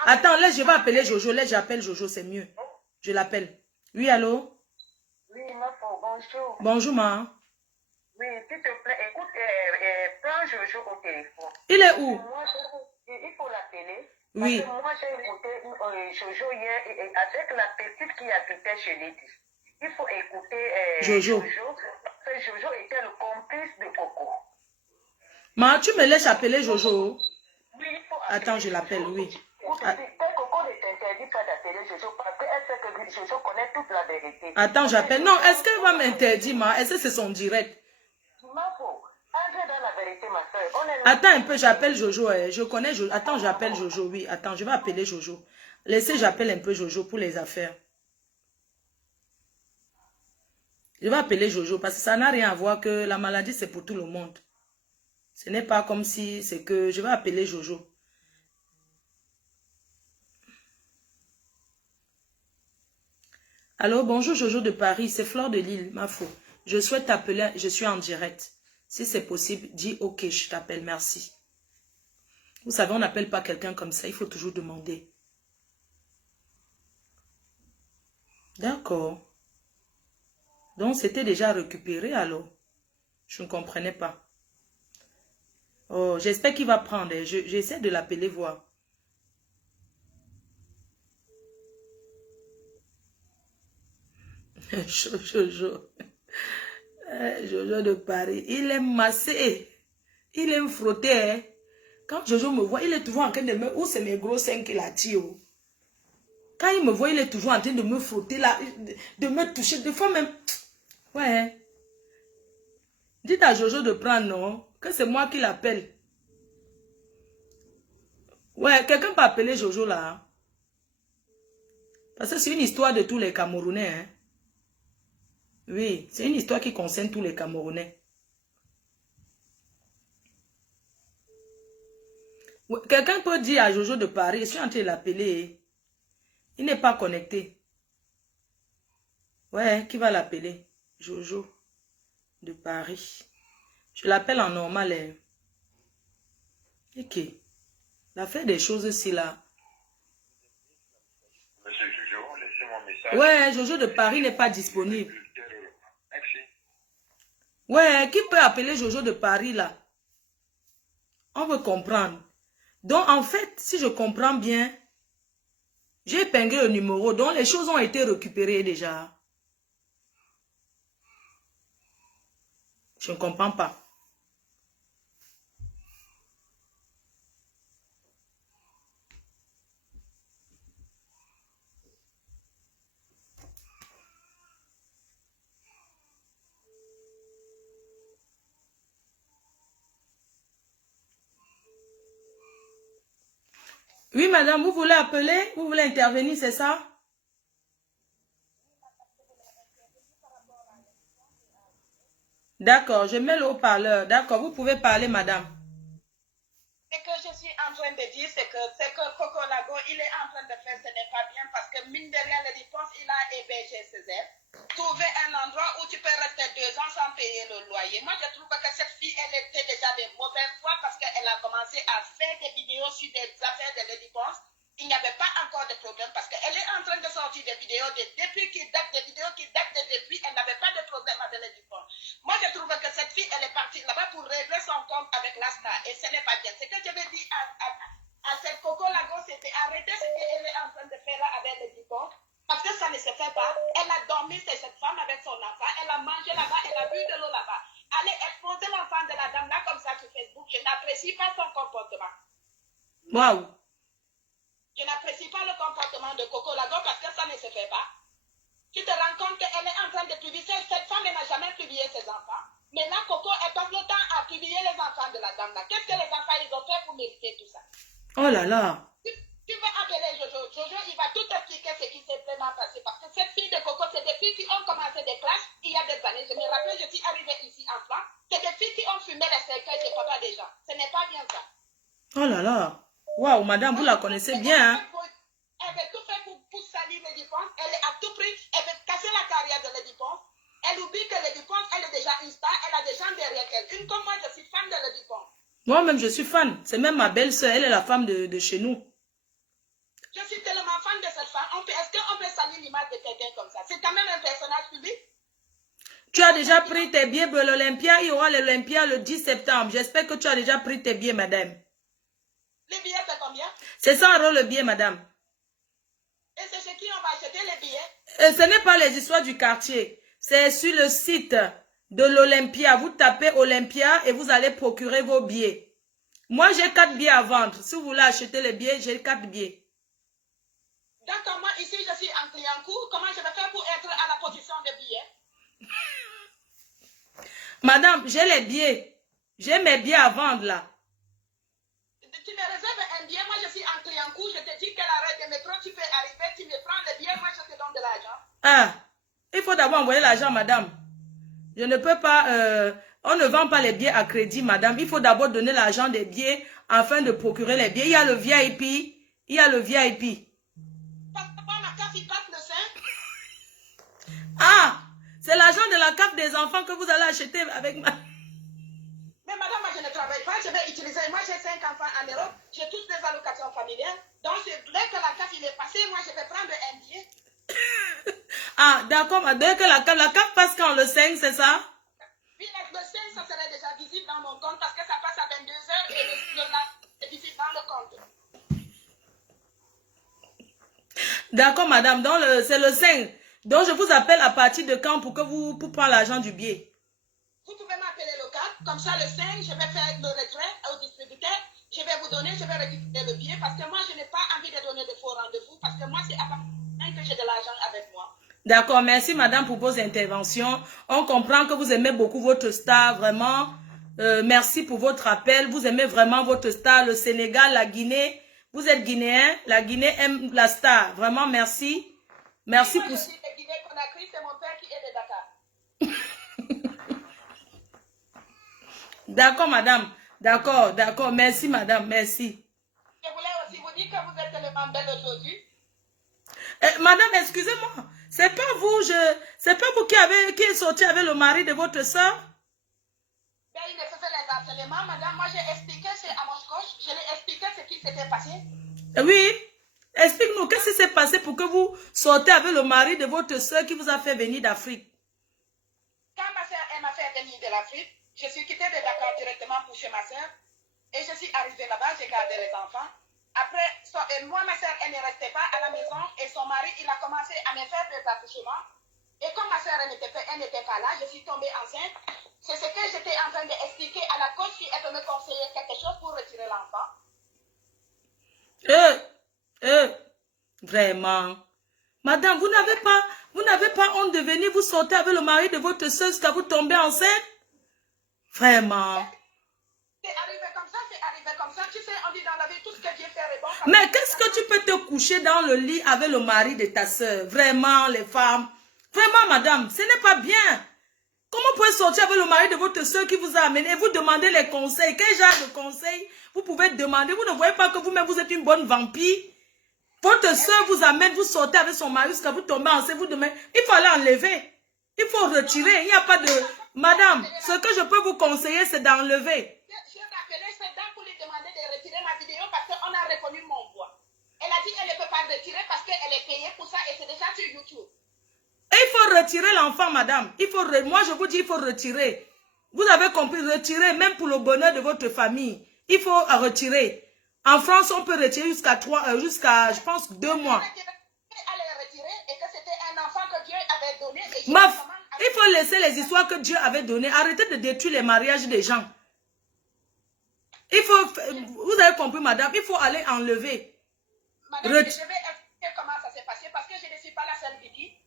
Attends, laisse, je vais appeler Jojo. Laisse, j'appelle Jojo, c'est mieux. Je l'appelle. Oui, allô? Oui, ma fille, bonjour. Bonjour, ma. Oui, s'il te plaît, écoute, prends Jojo au téléphone. Il est où? Moi, il faut l'appeler. Oui. Parce que moi, j'ai écouté Jojo hier avec la petite qui habitait chez Lydie. Il faut écouter Jojo. Parce que Jojo était le complice de Coco. Ma, tu me laisses appeler Jojo? Oui, il faut Attends, je l'appelle, oui. Ah. Coco ne t'interdit pas d'appeler Jojo parce qu'elle sait que Jojo connaît toute la vérité. Attends, j'appelle. Non, est-ce qu'elle va m'interdire, ma? Est-ce que c'est son direct? Ma pauvre, entre dans la vérité, ma soeur. Attends un peu, j'appelle Jojo. Je connais Jojo. Attends, j'appelle Jojo, oui. Attends, je vais appeler Jojo. Laissez, j'appelle un peu Jojo pour les affaires. Je vais appeler Jojo parce que ça n'a rien à voir que la maladie, c'est pour tout le monde. Ce n'est pas comme si c'est que... Je vais appeler Jojo. Allô, bonjour Jojo de Paris, c'est Fleur de Lille, ma faux. Je souhaite t'appeler, je suis en direct. Si c'est possible, dis ok, je t'appelle, merci. Vous savez, on n'appelle pas quelqu'un comme ça, il faut toujours demander. D'accord. Donc, c'était déjà récupéré alors. Je ne comprenais pas. Oh, j'espère qu'il va prendre. J'essaie de l'appeler voir. Jojo. Jojo de Paris. Il aime masser. Il aime frotter. Hein. Quand Jojo me voit, il est toujours en train de me... Où c'est mes gros seins qu'il attire? Quand il me voit, il est toujours en train de me frotter là. De me toucher. Des fois même... Ouais. Dites à Jojo de prendre, non? Que c'est moi qui l'appelle. Ouais, quelqu'un peut appeler Jojo là. Parce que c'est une histoire de tous les Camerounais. Hein? Oui, c'est une histoire qui concerne tous les Camerounais. Ouais, quelqu'un peut dire à Jojo de Paris, je suis en train de l'appeler. Il n'est pas connecté. Ouais, qui va l'appeler? Jojo de Paris. Je l'appelle en normal. Hein. Ok. La fait des choses ici là. Monsieur Jojo, laissez mon message. Ouais, Jojo de Paris n'est pas disponible. Merci. Ouais, qui peut appeler Jojo de Paris là? On veut comprendre. Donc en fait, si je comprends bien, j'ai épinglé le numéro, donc les choses ont été récupérées déjà. Je ne comprends pas. Oui, madame, vous voulez appeler? Vous voulez intervenir, c'est ça? D'accord, je mets le haut-parleur. D'accord, vous pouvez parler, madame. Ce que je suis en train de dire, c'est que Coco Lago, il est en train de faire, ce n'est pas bien parce que mine de rien, le dépense, il a hébergé ses aides. Trouver un endroit où tu peux rester 2 ans sans payer le loyer. Moi, je trouve que cette fille, elle était déjà de mauvaise foi parce qu'elle a commencé à faire des vidéos sur des affaires de dépense. Il n'y avait pas encore de problème parce qu'elle est en train de sortir des vidéos depuis qui datent, des vidéos qui datent de depuis, elle n'avait pas de problème avec les dépenses. Moi, je trouve que cette fille, elle est partie là-bas pour régler son compte avec la star et ce n'est pas bien. Ce que je vais dire à cette Coco Lago, c'était arrêter ce qu'elle est en train de faire là avec les dépenses. Parce que ça ne se fait pas. Elle a dormi, c'est cette femme avec son enfant. Elle a mangé là-bas, elle a bu de l'eau là-bas. Allez exposer l'enfant de la dame là comme ça sur Facebook. Je n'apprécie pas son comportement. Waouh! Je n'apprécie pas le comportement de Coco Lago parce que ça ne se fait pas. Tu te rends compte qu'elle est en train de publier. Cette femme n'a jamais publié ses enfants. Mais là, Coco, elle passe le temps à publier les enfants de la dame là. Qu'est-ce que les enfants ils ont fait pour mériter tout ça? Oh là là! Tu veux appeler Jojo. Jojo, il va tout expliquer ce qui s'est vraiment passé. Parce que cette fille de Coco, c'est des filles qui ont commencé des classes il y a des années. Je me rappelle, je suis arrivée ici en France. C'est des filles qui ont fumé les cercueils de papa des gens. Ce n'est pas bien ça. Oh là là! Waouh, madame, vous la connaissez bien, hein? Elle veut tout faire pour salir les dépenses. Elle a tout pris. Elle veut casser la carrière de les dépenses. Elle oublie que les dépenses, elle est déjà une star. Elle a des gens derrière elle. Une comme moi, je suis fan de les dépenses. Moi-même, je suis fan. C'est même ma belle-sœur. Elle est la femme de chez nous. Je suis tellement fan de cette femme. Est-ce qu'on peut salir l'image de quelqu'un comme ça? C'est quand même un personnage public. Tu as déjà pris tes billets pour l'Olympia. Il y aura l'Olympia le 10 septembre. J'espère que tu as déjà pris tes billets, madame. Les billets, c'est combien? C'est 100 € le billet, madame. Et c'est chez qui on va acheter les billets? Ce n'est pas les histoires du quartier. C'est sur le site de l'Olympia. Vous tapez Olympia et vous allez procurer vos billets. Moi, j'ai 4 billets à vendre. Si vous voulez acheter les billets, j'ai 4 billets. D'accord, moi ici, je suis en Clignancourt. Comment je vais faire pour être à la position des billets? Madame, j'ai les billets. J'ai mes billets à vendre là. Tu me réserves un billet, moi je suis en Clignancourt, je te dis quelle arrêt de métro tu peux arriver, tu me prends le billet, moi je te donne de l'argent. Ah, il faut d'abord envoyer l'argent, madame. Je ne peux pas, on ne vend pas les billets à crédit, madame. Il faut d'abord donner l'argent des billets afin de procurer les billets. Il y a le VIP, il y a le VIP. Parce que moi, ma carte, il passe le 5. Ah, c'est l'argent de la carte des enfants que vous allez acheter avec ma... Mais madame, moi je ne travaille pas, je vais utiliser, moi j'ai 5 enfants en Europe, j'ai toutes des allocations familiales. Donc dès que la carte il est passé, moi je vais prendre un billet. Ah, d'accord, dès que la carte passe quand le 5, c'est ça? Oui, le 5, ça serait déjà visible dans mon compte parce que ça passe à 22 h et c'est visible dans le compte. D'accord, madame, c'est le 5. Donc je vous appelle à partir de quand pour prendre l'argent du billet? Vous pouvez m'appeler le 4, comme ça le 5, je vais faire le retrait au distributeur, je vais vous donner, je vais récupérer le billet parce que moi je n'ai pas envie de donner de faux rendez-vous parce que moi c'est à part que j'ai de l'argent avec moi. D'accord, merci madame pour vos interventions. On comprend que vous aimez beaucoup votre star, vraiment. Merci pour votre appel. Vous aimez vraiment votre star, le Sénégal, la Guinée. Vous êtes guinéen, la Guinée aime la star. Vraiment, merci. Merci moi, pour... je suis de Guinée-Conakry, c'est mon père qui est de Dakar. D'accord, madame. D'accord, d'accord. Merci, madame. Merci. Je voulais aussi vous dire que vous êtes tellement belle aujourd'hui. Madame, excusez-moi. C'est pas vous, c'est pas vous qui est sorti avec le mari de votre soeur? Ben, il me faisait les harcèlements, madame. Moi, j'ai expliqué chez Amos Koch, je lui ai expliqué ce qui s'était passé. Oui. Explique-nous, qu'est-ce qui s'est passé pour que vous sortez avec le mari de votre soeur qui vous a fait venir d'Afrique? Quand ma soeur m'a fait venir de l'Afrique, je suis quittée de Dakar directement pour chez ma soeur. Et je suis arrivée là-bas, j'ai gardé les enfants. Après, moi, ma soeur, elle ne restait pas à la maison. Et son mari, il a commencé à me faire des accouchements. Et comme ma soeur, elle n'était pas là, je suis tombée enceinte. C'est ce que j'étais en train d'expliquer à la coach si elle peut me conseiller quelque chose pour retirer l'enfant. Vraiment. Madame, vous n'avez pas honte de venir vous sortir avec le mari de votre soeur jusqu'à vous tomber enceinte? Vraiment. C'est arrivé comme ça, c'est arrivé comme ça. Tu sais on dit dans la vie, tout ce que Dieu fait est bon. Mais qu'est-ce que tu peux te coucher dans le lit avec le mari de ta soeur? Vraiment, les femmes. Vraiment, madame, ce n'est pas bien. Comment vous pouvez sortir avec le mari de votre soeur qui vous a amené et vous demandez les conseils? Quel genre de conseils vous pouvez demander? Vous ne voyez pas que vous-même, vous êtes une bonne vampire? Votre soeur vous amène, vous sortez avec son mari jusqu'à vous tomber enceinte, vous demandez, il faut aller enlever. Il faut retirer. Il n'y a pas de... Madame, ce que je peux vous conseiller, c'est d'enlever. J'ai rappelé cette dame pour lui demander de retirer ma vidéo parce qu'on a reconnu mon voix. Elle a dit qu'elle ne peut pas retirer parce qu'elle est payée pour ça et c'est déjà sur YouTube. Et il faut retirer l'enfant, madame. Moi, je vous dis, il faut retirer. Vous avez compris, retirer, même pour le bonheur de votre famille. Il faut retirer. En France, on peut retirer jusqu'à je pense, 2 mois. Elle est retirée et que c'était un enfant que Dieu avait donné. Et il faut laisser les histoires que Dieu avait données. Arrêtez de détruire les mariages des gens. Vous avez compris, madame, il faut aller enlever. Madame, je vais expliquer comment ça s'est passé parce que je ne suis pas la seule Vicky.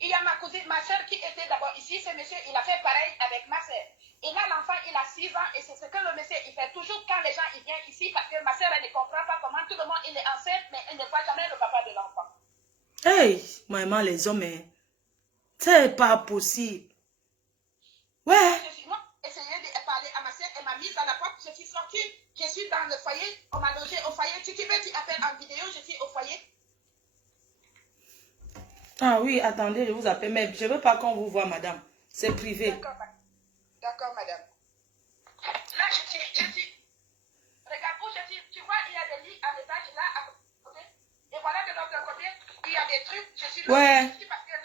Il y a ma cousine, ma soeur qui était d'abord ici. Ce monsieur, il a fait pareil avec ma soeur. Et là, l'enfant, il a 6 ans et c'est ce que le monsieur, il fait toujours quand les gens, ils viennent ici parce que ma soeur, elle ne comprend pas comment tout le monde, il est enceinte, mais elle ne voit jamais le papa de l'enfant. Hey, maman, les hommes, c'est pas possible. Ouais. Moi, j'ai essayé de parler à ma soeur, elle m'a mise à la porte, je suis sortie, je suis dans le foyer, on m'a logé au foyer. Si tu veux, tu appelles en vidéo, je suis au foyer. Ah oui, attendez, je vous appelle, mais je ne veux pas qu'on vous voit, madame. C'est privé. D'accord, madame. Là, je suis. Regarde où je suis. Tu vois, il y a des lits à l'étage là, à côté. Et voilà, de l'autre côté, il y a des trucs. Je suis là. Ouais.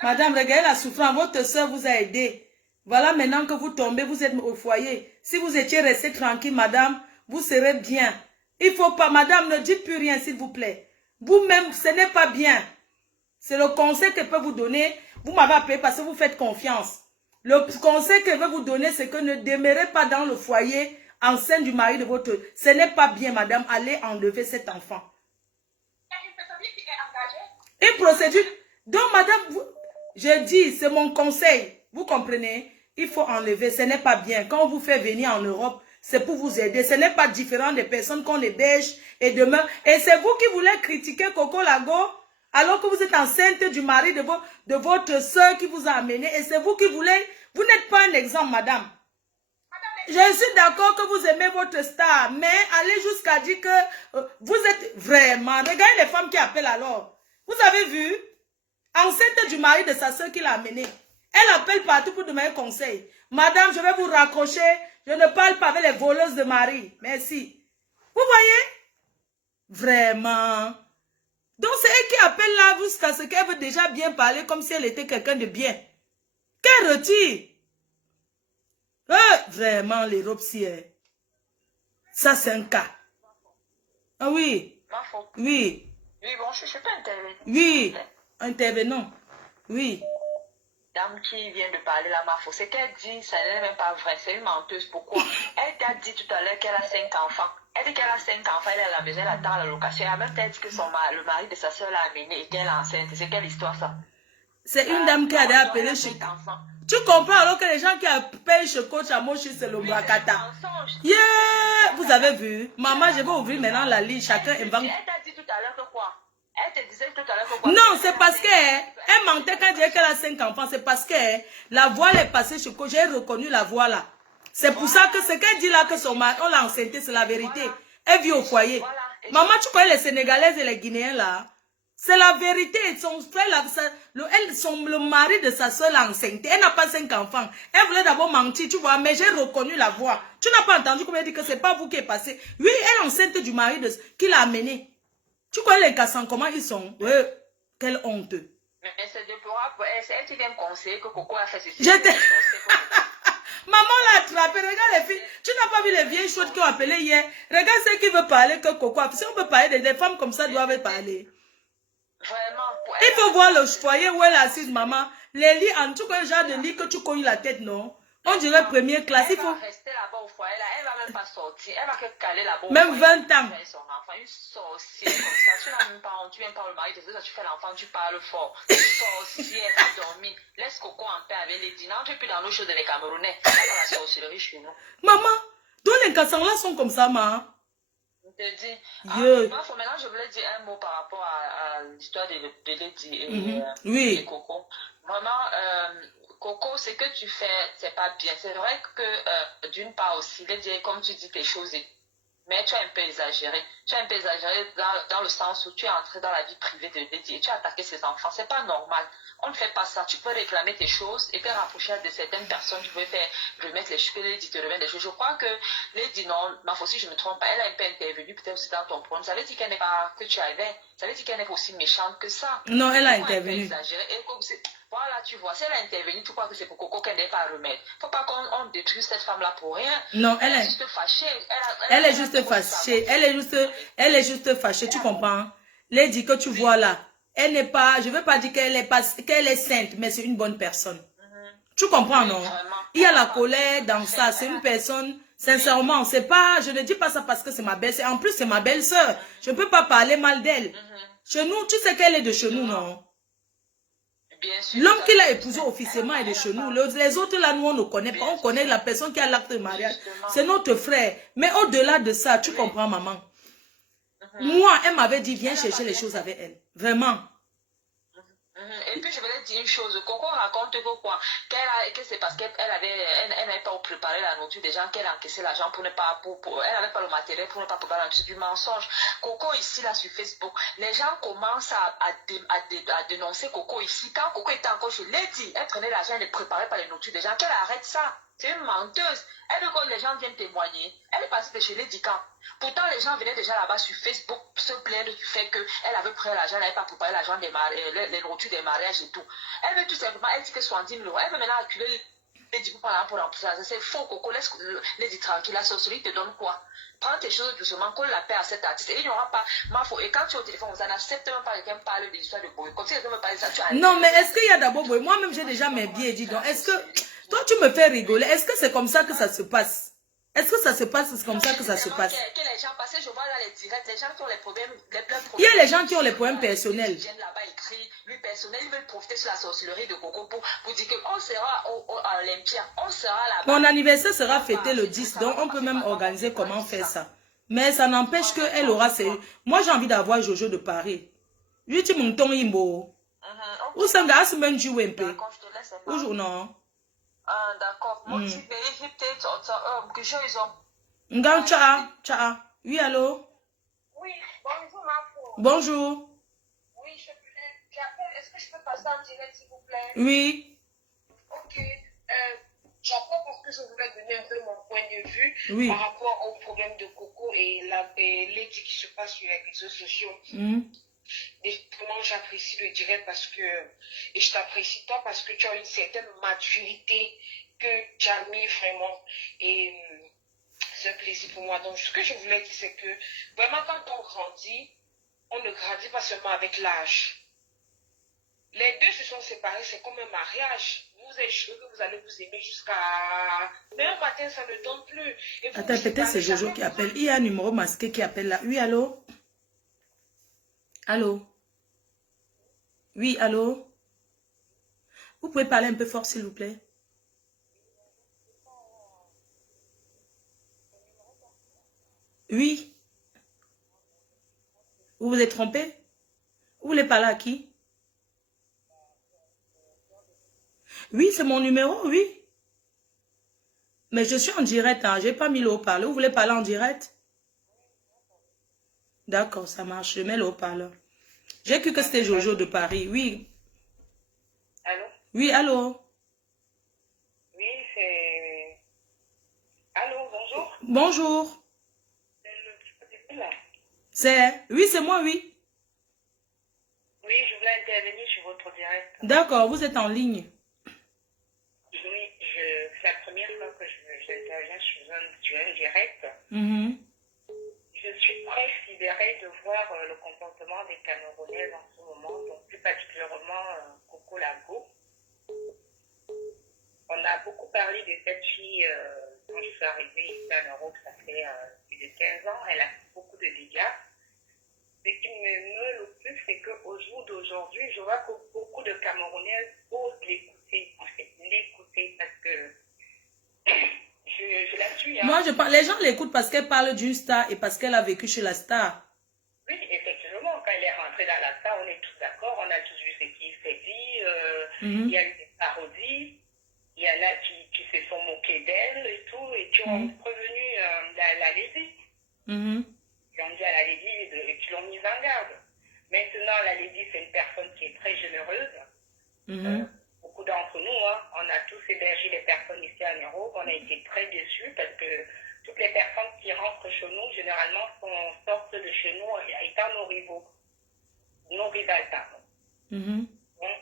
Madame, regardez la souffrance. Votre soeur vous a aidé. Voilà, maintenant que vous tombez, vous êtes au foyer. Si vous étiez resté tranquille, madame, vous serez bien. Il ne faut pas, madame, ne dites plus rien, s'il vous plaît. Vous-même, ce n'est pas bien. C'est le conseil que je peux vous donner. Vous m'avez appelé parce que vous faites confiance. Le conseil que je veux vous donner, c'est que ne demeurez pas dans le foyer enceinte du mari de votre... Ce n'est pas bien, madame. Allez enlever cet enfant. Il y a une procédure qui est engagée. Une procédure. Donc, madame, je dis, c'est mon conseil. Vous comprenez? Il faut enlever. Ce n'est pas bien. Quand on vous fait venir en Europe, c'est pour vous aider. Ce n'est pas différent des personnes qu'on héberge et demain. Et c'est vous qui voulez critiquer Coco Lago alors que vous êtes enceinte du mari de votre soeur qui vous a amené. Et c'est vous qui voulez... Vous n'êtes pas un exemple, madame. Je suis d'accord que vous aimez votre star, mais allez jusqu'à dire que vous êtes vraiment... Regardez les femmes qui appellent alors. Vous avez vu? Enceinte du mari de sa soeur qui l'a amené. Elle appelle partout pour demander conseil. Madame, je vais vous raccrocher. Je ne parle pas avec les voleuses de mari. Merci. Vous voyez? Vraiment. Donc c'est elle qui appelle là jusqu'à ce qu'elle veut déjà bien parler comme si elle était quelqu'un de bien. Qu'elle retire. Vraiment, les robes si. Ça, c'est un cas. Ah oui. Ma faute. Oui. Oui, bon, je ne suis pas intervenue. Oui. Intervenant. Oui. Dame qui vient de parler là, ma faute. Ce qu'elle dit, ça n'est même pas vrai. C'est une menteuse. Pourquoi? Elle t'a dit tout à l'heure qu'elle a 5 enfants. Elle dit qu'elle a 5 enfants, elle est à la maison, elle attend la location. Elle a même peut-être que le mari de sa soeur l'a amenée et qu'elle est enceinte. C'est quelle histoire ça? C'est une dame qui a appelé chez... Tu comprends alors que les gens qui appellent chez coach à Moshi, c'est le Brakata. Yeah! Vous avez vu? Maman, je vais ouvrir maintenant la ligne. Chacun invente. Elle t'a dit tout à l'heure que quoi? Elle te disait tout à l'heure que quoi? Non, c'est parce qu'elle mentait quand elle disait qu'elle a 5 enfants. C'est parce que la voix est passée chez coach. J'ai reconnu la voix là. C'est pour ça que ce qu'elle dit là, que son mari, on l'a enceinté, c'est la vérité. Elle vit au foyer. Maman, tu connais les Sénégalaises et les Guinéens là? C'est la vérité. Son frère, le mari de sa soeur l'a enceinte. Elle n'a pas 5 enfants. Elle voulait d'abord mentir, tu vois, mais j'ai reconnu la voix. Tu n'as pas entendu comment elle dit que c'est pas vous qui est passé. Oui, elle est enceinte du mari qui l'a amené. Tu connais les Cassans, comment ils sont? Quelle honte. Mais c'est déplorable. C'est elle qui vient me conseiller que Coco a fait ceci. Maman l'a attrapé. Regarde les filles. Tu n'as pas vu les vieilles choses qui ont appelé hier. Regarde ceux qui veulent parler que Coco a fait. Si on peut parler des femmes comme ça, doivent parler. Vraiment. Il faut voir le foyer où elle est assise, maman. Les lits, en tout cas, le genre de lit que tu cognes la tête, non? On dirait première classe. Elle va rester là-bas au foyer, là. Elle va même pas sortir. Elle va que caler là-bas. Même 20 ans. Son enfant, une sorcière comme ça. Tu n'as même pas honte. Tu viens par le mari de ça, tu fais l'enfant, tu parles fort. Une sorcière, va dormir. Laisse Coco en paix avec les dîners. Tu es plus dans l'eau chaude des Camerounais. Elle a la sorcellerie chez nous. Maman, tous les Cassans là sont comme ça, maman. Je dis, Yo. maintenant, je voulais dire un mot par rapport à l'histoire de Lady et Oui. de Coco. Vraiment, Coco, ce que tu fais, c'est pas bien. C'est vrai que, d'une part aussi, Lady, comme tu dis tes choses, mais tu as un peu exagéré. Tu as un peu exagéré dans le sens où tu es entré dans la vie privée de Lady et tu as attaqué ses enfants. C'est pas normal. On ne fait pas ça. Tu peux réclamer tes choses et te rapprocher de certaines personnes. Tu peux faire remettre les choses, que Lady te remette les choses. Je crois que Lady, non, ma fois, si je ne me trompe pas, elle a un peu intervenu peut-être aussi dans ton problème. Ça veut dire qu'elle n'est pas, que tu avais, ça veut dire qu'elle n'est pas aussi méchante que ça. Non, elle a Coco intervenu. Un peu exagéré. Et comme voilà, tu vois, si elle a intervenu, tu crois que c'est pour Coco qu'elle n'est pas à remettre. Faut pas qu'on détruise cette femme-là pour rien. Non, Elle est juste fâchée. Elle est juste fâchée. Elle est juste fâchée. Tu comprends? Lady que tu vois là, elle n'est pas, je veux pas dire qu'elle est sainte, mais c'est une bonne personne. Tu comprends, non? Il y a la colère dans ça. C'est une personne, sincèrement, c'est pas, je ne dis pas ça parce que c'est ma belle-sœur. En plus, c'est ma belle-sœur. Je ne peux pas parler mal d'elle. Chez nous, tu sais qu'elle est de chez nous, non? L'homme qu'il a épousé officiellement est de chez nous. Les autres là, nous, on ne connaît pas. On connaît la personne qui a l'acte de mariage. C'est notre frère. Mais au-delà de ça, tu comprends, maman? Moi, elle m'avait dit, viens chercher les choses avec elle. Vraiment. Et puis je voulais dire une chose, Coco raconte que quoi, que c'est parce qu'elle n'avait pas préparé la nourriture des gens qu'elle a encaissé l'argent pour ne pas, elle n'avait pas le matériel pour ne pas préparer la nourriture, du mensonge. Coco ici là sur Facebook, les gens commencent à dénoncer Coco ici. Quand Coco était encore chez Lady, elle prenait l'argent et ne préparait pas les nourritures des gens, qu'elle arrête ça. C'est une menteuse. Elle veut que les gens viennent témoigner. Elle est passée de chez Lady quand. Pourtant, les gens venaient déjà là-bas sur Facebook se plaindre du fait qu'elle avait pris l'argent, elle n'avait pas préparé l'argent des les nourritures des mariages et tout. Elle veut tout simplement, elle dit que 70 000 €. Elle veut maintenant acculer Lady pour remplir ça. C'est faux, Coco. Laisse Lady tranquille. La sorcellerie te donne quoi? Prends tes choses doucement, colle la paix à cet artiste. Et il n'y aura pas ma faute. Et quand tu es au téléphone, vous n'acceptez même pas quelqu'un parle de l'histoire de Boy. Comme si quelqu'un me parlait de ça, tu as. Non, mais est-ce qu'il y a d'abord Boy? Moi-même, j'ai déjà mes billets dit. Donc, est-ce que toi, tu me fais rigoler? Est-ce que c'est comme ça que ça se passe? Est-ce que ça se passe comme ça que ça se passe? Que les gens passent, je vois là les directs, les gens qui ont les problèmes, il y a les gens qui ont les problèmes personnels. Ils viennent là-bas écrire, lui personnel, ils veulent profiter sur la sorcellerie de Coco pour dire qu'on sera à Olympia, on sera là-bas. Mon anniversaire sera fêté le 10, donc on peut même organiser comment faire ça. Mais ça n'empêche qu'elle aura ses... Moi, j'ai envie d'avoir Jojo de Paris. Lui, tu m'entends, Imbo. Où ça va se mettre jouer un peu? Où non? Ah, d'accord. Moi, tu vérifies peut-être que ils ont... Ngan, tcha. Oui, allô? Oui, bonjour ma fille. Bonjour. Oui, j'appelle. Est-ce que je peux passer en direct, s'il vous plaît? Oui. Ok. J'appelle parce que je voulais donner un peu mon point de vue par rapport au problème de Coco et Lady qui se passe sur les réseaux sociaux. Vraiment, j'apprécie le direct parce que, et je t'apprécie toi parce que tu as une certaine maturité que tu as mis vraiment. Et c'est un plaisir pour moi. Donc, ce que je voulais dire, c'est que vraiment, quand on grandit, on ne grandit pas seulement avec l'âge. Les deux se sont séparés, c'est comme un mariage. Vous êtes sûr que vous allez vous aimer jusqu'à... Mais un matin, ça ne donne plus. Et vous attends, peut-être c'est Jojo qui appelle. Il y a un numéro masqué qui appelle là. Oui, allô? Allô? Oui, allô? Vous pouvez parler un peu fort, s'il vous plaît? Oui. Vous vous êtes trompé? Vous voulez parler à qui? Oui, c'est mon numéro, oui. Mais je suis en direct, hein. Je n'ai pas mis le haut-parleur. Vous voulez parler en direct? D'accord, ça marche. Je mets le haut-parleur. J'ai cru que c'était Jojo de Paris. Oui. Allô? Oui, allô? Oui, c'est... Allô, bonjour? Bonjour. Là. C'est... Oui, c'est moi, oui. Oui, je voulais intervenir sur votre direct. D'accord, vous êtes en ligne. Oui, c'est la première fois que j'interviens sur un direct. Je suis très sidérée de voir le comportement des Camerounaises en ce moment, donc plus particulièrement Coco Lago. On a beaucoup parlé de cette fille quand je suis arrivée ici en Europe, ça fait plus de 15 ans. Elle a fait beaucoup de dégâts. Ce qui me meurt le plus, c'est qu'au jour d'aujourd'hui, je vois que beaucoup de Camerounaises osent l'écouter, en fait, l'écouter parce que je la suis aussi. Hein. Moi, je parle, les gens l'écoutent parce qu'elle parle d'une star et parce qu'elle a vécu chez la star. Oui, effectivement, quand elle est rentrée dans la star, on est tous d'accord, on a tous vu ce qui s'est dit, il y a eu des parodies, il y en a qui se sont moqués d'elle et tout, et qui ont prévenu la Lady. Ils ont dit à la Lady et qui l'ont mise en garde. Maintenant, la Lady, c'est une personne qui est très généreuse. Beaucoup d'entre nous, hein, on a tous hébergé les personnes ici à Europe, on a été très déçus parce que toutes les personnes qui rentrent chez nous, généralement, sortent de chez nous étant nos rivaux, nos rivales, pardon. Donc,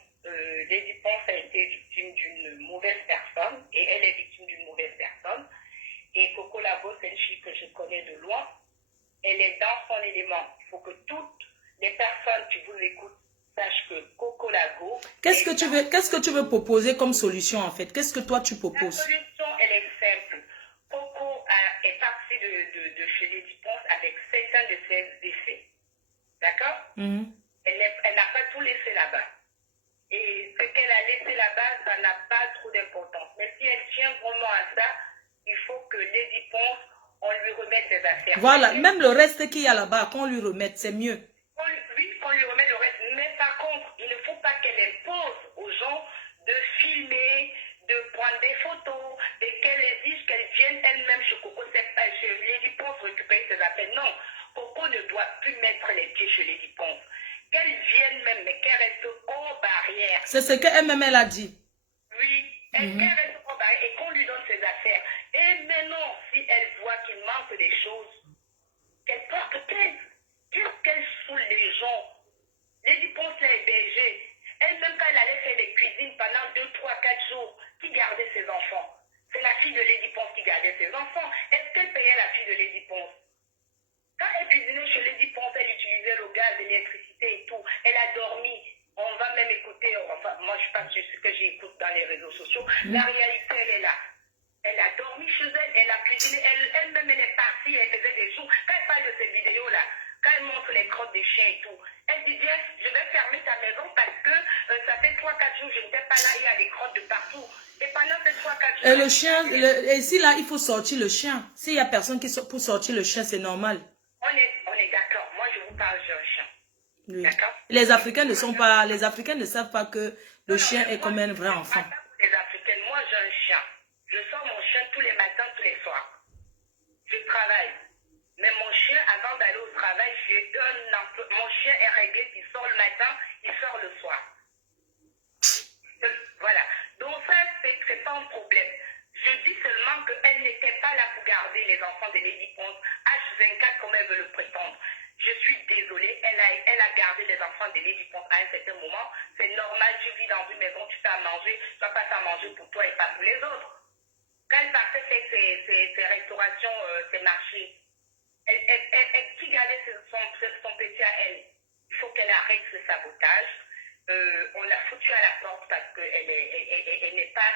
Lady Ponce a été victime d'une mauvaise personne, et elle est victime d'une mauvaise personne. Et Coco Labo, c'est une fille que je connais de loin. Elle est dans son élément. Il faut que toutes les personnes qui vous écoutent sachent que Coco Labo... Qu'est-ce que tu veux proposer comme solution, en fait? Qu'est-ce que toi, tu proposes? La solution, elle est simple. Coco est partie de chez Lady Ponce avec certains de ses défauts. D'accord? Elle n'a pas tout laissé là-bas. Et ce qu'elle a laissé là-bas, ça n'a pas trop d'importance. Mais si elle tient vraiment à ça, il faut que Lady Ponce, on lui remette ses affaires. Voilà, même le reste qu'il y a là-bas, qu'on lui remette, c'est mieux. Oui, qu'on lui remette le reste. Mais par contre, il ne faut pas qu'elle impose aux gens de filmer, de prendre des photos, et qu'elle exige qu'elle vienne elle-même chez Coco. C'est pas chez Lady Ponce récupérer ses affaires. Non, Coco ne doit plus mettre les pieds chez Lady Ponce. Qu'elle vienne même, mais qu'elle reste hors barrière. C'est ce qu'elle-même, elle a dit. Oui, qu'elle reste hors barrière et qu'on lui donne ses affaires. Et maintenant, si elle voit qu'il manque des choses, qu'elle porte plainte. Qu'est-ce qu'elle saoule les gens? Lady Ponce l'a hébergée. Elle-même, quand elle allait faire des cuisines pendant 2, 3, 4 jours, qui gardait ses enfants? C'est la fille de Lady Ponce qui gardait ses enfants. Est-ce qu'elle payait la fille de Lady Ponce? Quand elle cuisinait chez Lady Ponce, elle utilisait le gaz, l'électricité et tout. Elle a dormi. On va même écouter, enfin, moi je ne sais pas ce que j'écoute dans les réseaux sociaux. La réalité, elle est là. Elle a dormi chez elle, elle a cuisiné, elle-même elle est partie, elle faisait des jours. Quand elle parle de ces vidéos-là, quand elle montre les crottes des chiens et tout, elle dit bien, je vais fermer ta maison parce que ça fait 3-4 jours, je n'étais pas là, il y a des crottes de partout. Et pendant ces 3-4 jours... Et le chien, ici là, il faut sortir le chien. S'il n'y a personne qui pour sortir le chien, c'est normal. On est d'accord, moi je vous parle d'un chien. Oui. D'accord? Les Africains ne sont pas, les Africains ne savent pas que le chien est comme un vrai enfant. Les Africains, moi j'ai un chien. Je sors mon chien tous les matins, tous les soirs. Je travaille. Mais mon chien, avant d'aller au travail, j'ai un emploi. Mon chien est réglé, il sort le matin, il sort le soir. Voilà. Donc ça, c'est pas un problème. Je dis seulement qu'elle n'était pas là pour garder les enfants de Lady Ponce H24 comme elle veut le prétendre. Je suis désolée, elle a gardé les enfants de Lady Ponce à un certain moment. C'est normal, tu vis dans une maison, tu fais à manger, tu vas pas à manger pour toi et pas pour les autres. Quand elle partait faire ses restaurations, ses marchés, qui gardait son petit à elle? Il faut qu'elle arrête ce sabotage. On l'a foutue à la porte parce qu'elle n'est pas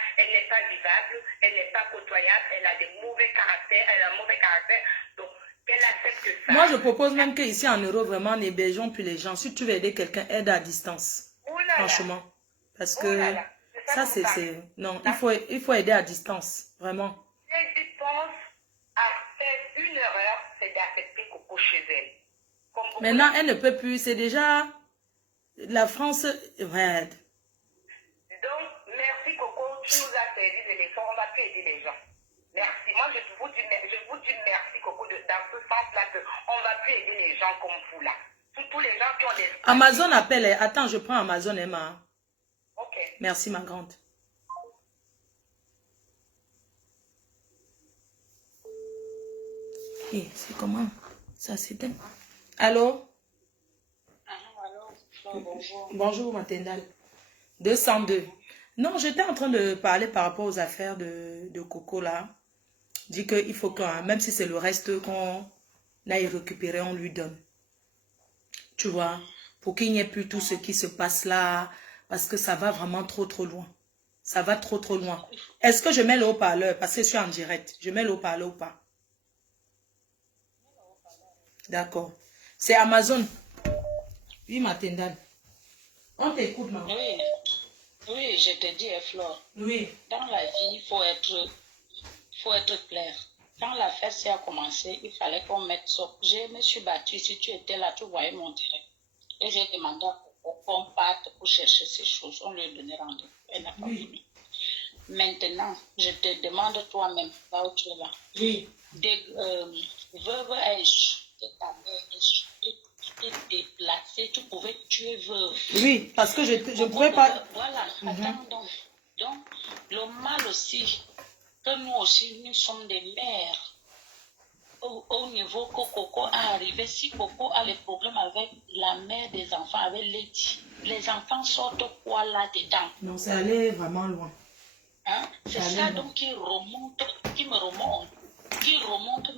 vivable, elle n'est pas côtoyable, elle a des mauvais caractères, elle a un mauvais caractère. Donc, qu'elle accepte ça. Moi, je propose même qu'ici en Europe, vraiment, n'hébergeons plus les gens. Si tu veux aider quelqu'un, aide à distance. Franchement. Parce que ça, c'est... Non, il faut aider à distance. Vraiment. Lady Ponce a fait une erreur, c'est d'accepter Coco chez elle. Maintenant, elle ne peut plus. C'est déjà... La France... Ouais. Donc, merci Coco, tu nous as servi de leçon, on va plus aider les gens. Merci. Moi, je vous dis merci Coco, dans ce sens-là, qu'on ne va plus aider les gens comme vous là. Tous les gens qui ont des... Amazon appelle. Attends, je prends Amazon, Emma. Ok. Merci, ma grande. Et c'est comment? Ça, c'est un... Allô? Bonjour. Bonjour, Matendal. 202. Non, j'étais en train de parler par rapport aux affaires de Coco, là. Dit qu'il faut que, même si c'est le reste qu'on aille récupérer, on lui donne. Tu vois? Pour qu'il n'y ait plus tout ce qui se passe là. Parce que ça va vraiment trop loin. Ça va trop loin. Est-ce que je mets le haut-parleur? Parce que je suis en direct. Je mets le haut-parleur ou pas? D'accord. C'est Amazon. Oui, Matendal. On t'écoute, maman. Oui, je te dis, Flore. Oui. Dans la vie, il faut être clair. Quand la fête a commencé, il fallait qu'on mette ça. Je me suis battue. Si tu étais là, tu voyais mon direct. Et j'ai demandé à Coco qu'on parte pour chercher ces choses. On lui a donné rendez-vous. Elle n'a pas venu. Maintenant, je te demande toi-même, là où tu es là. Oui. Veuve ai-je de ta mère, tu t'es déplacée, tu pouvais tuer veuve. Oui, parce que je ne pouvais pas... Voilà, attends donc. Donc, le mal aussi, que nous aussi, nous sommes des mères. Au niveau que Coco a arrivé, si Coco a les problèmes avec la mère des enfants, avec Lady, les enfants sortent quoi là-dedans? Non, ça allait vraiment loin. Hein? C'est ça donc qui me remonte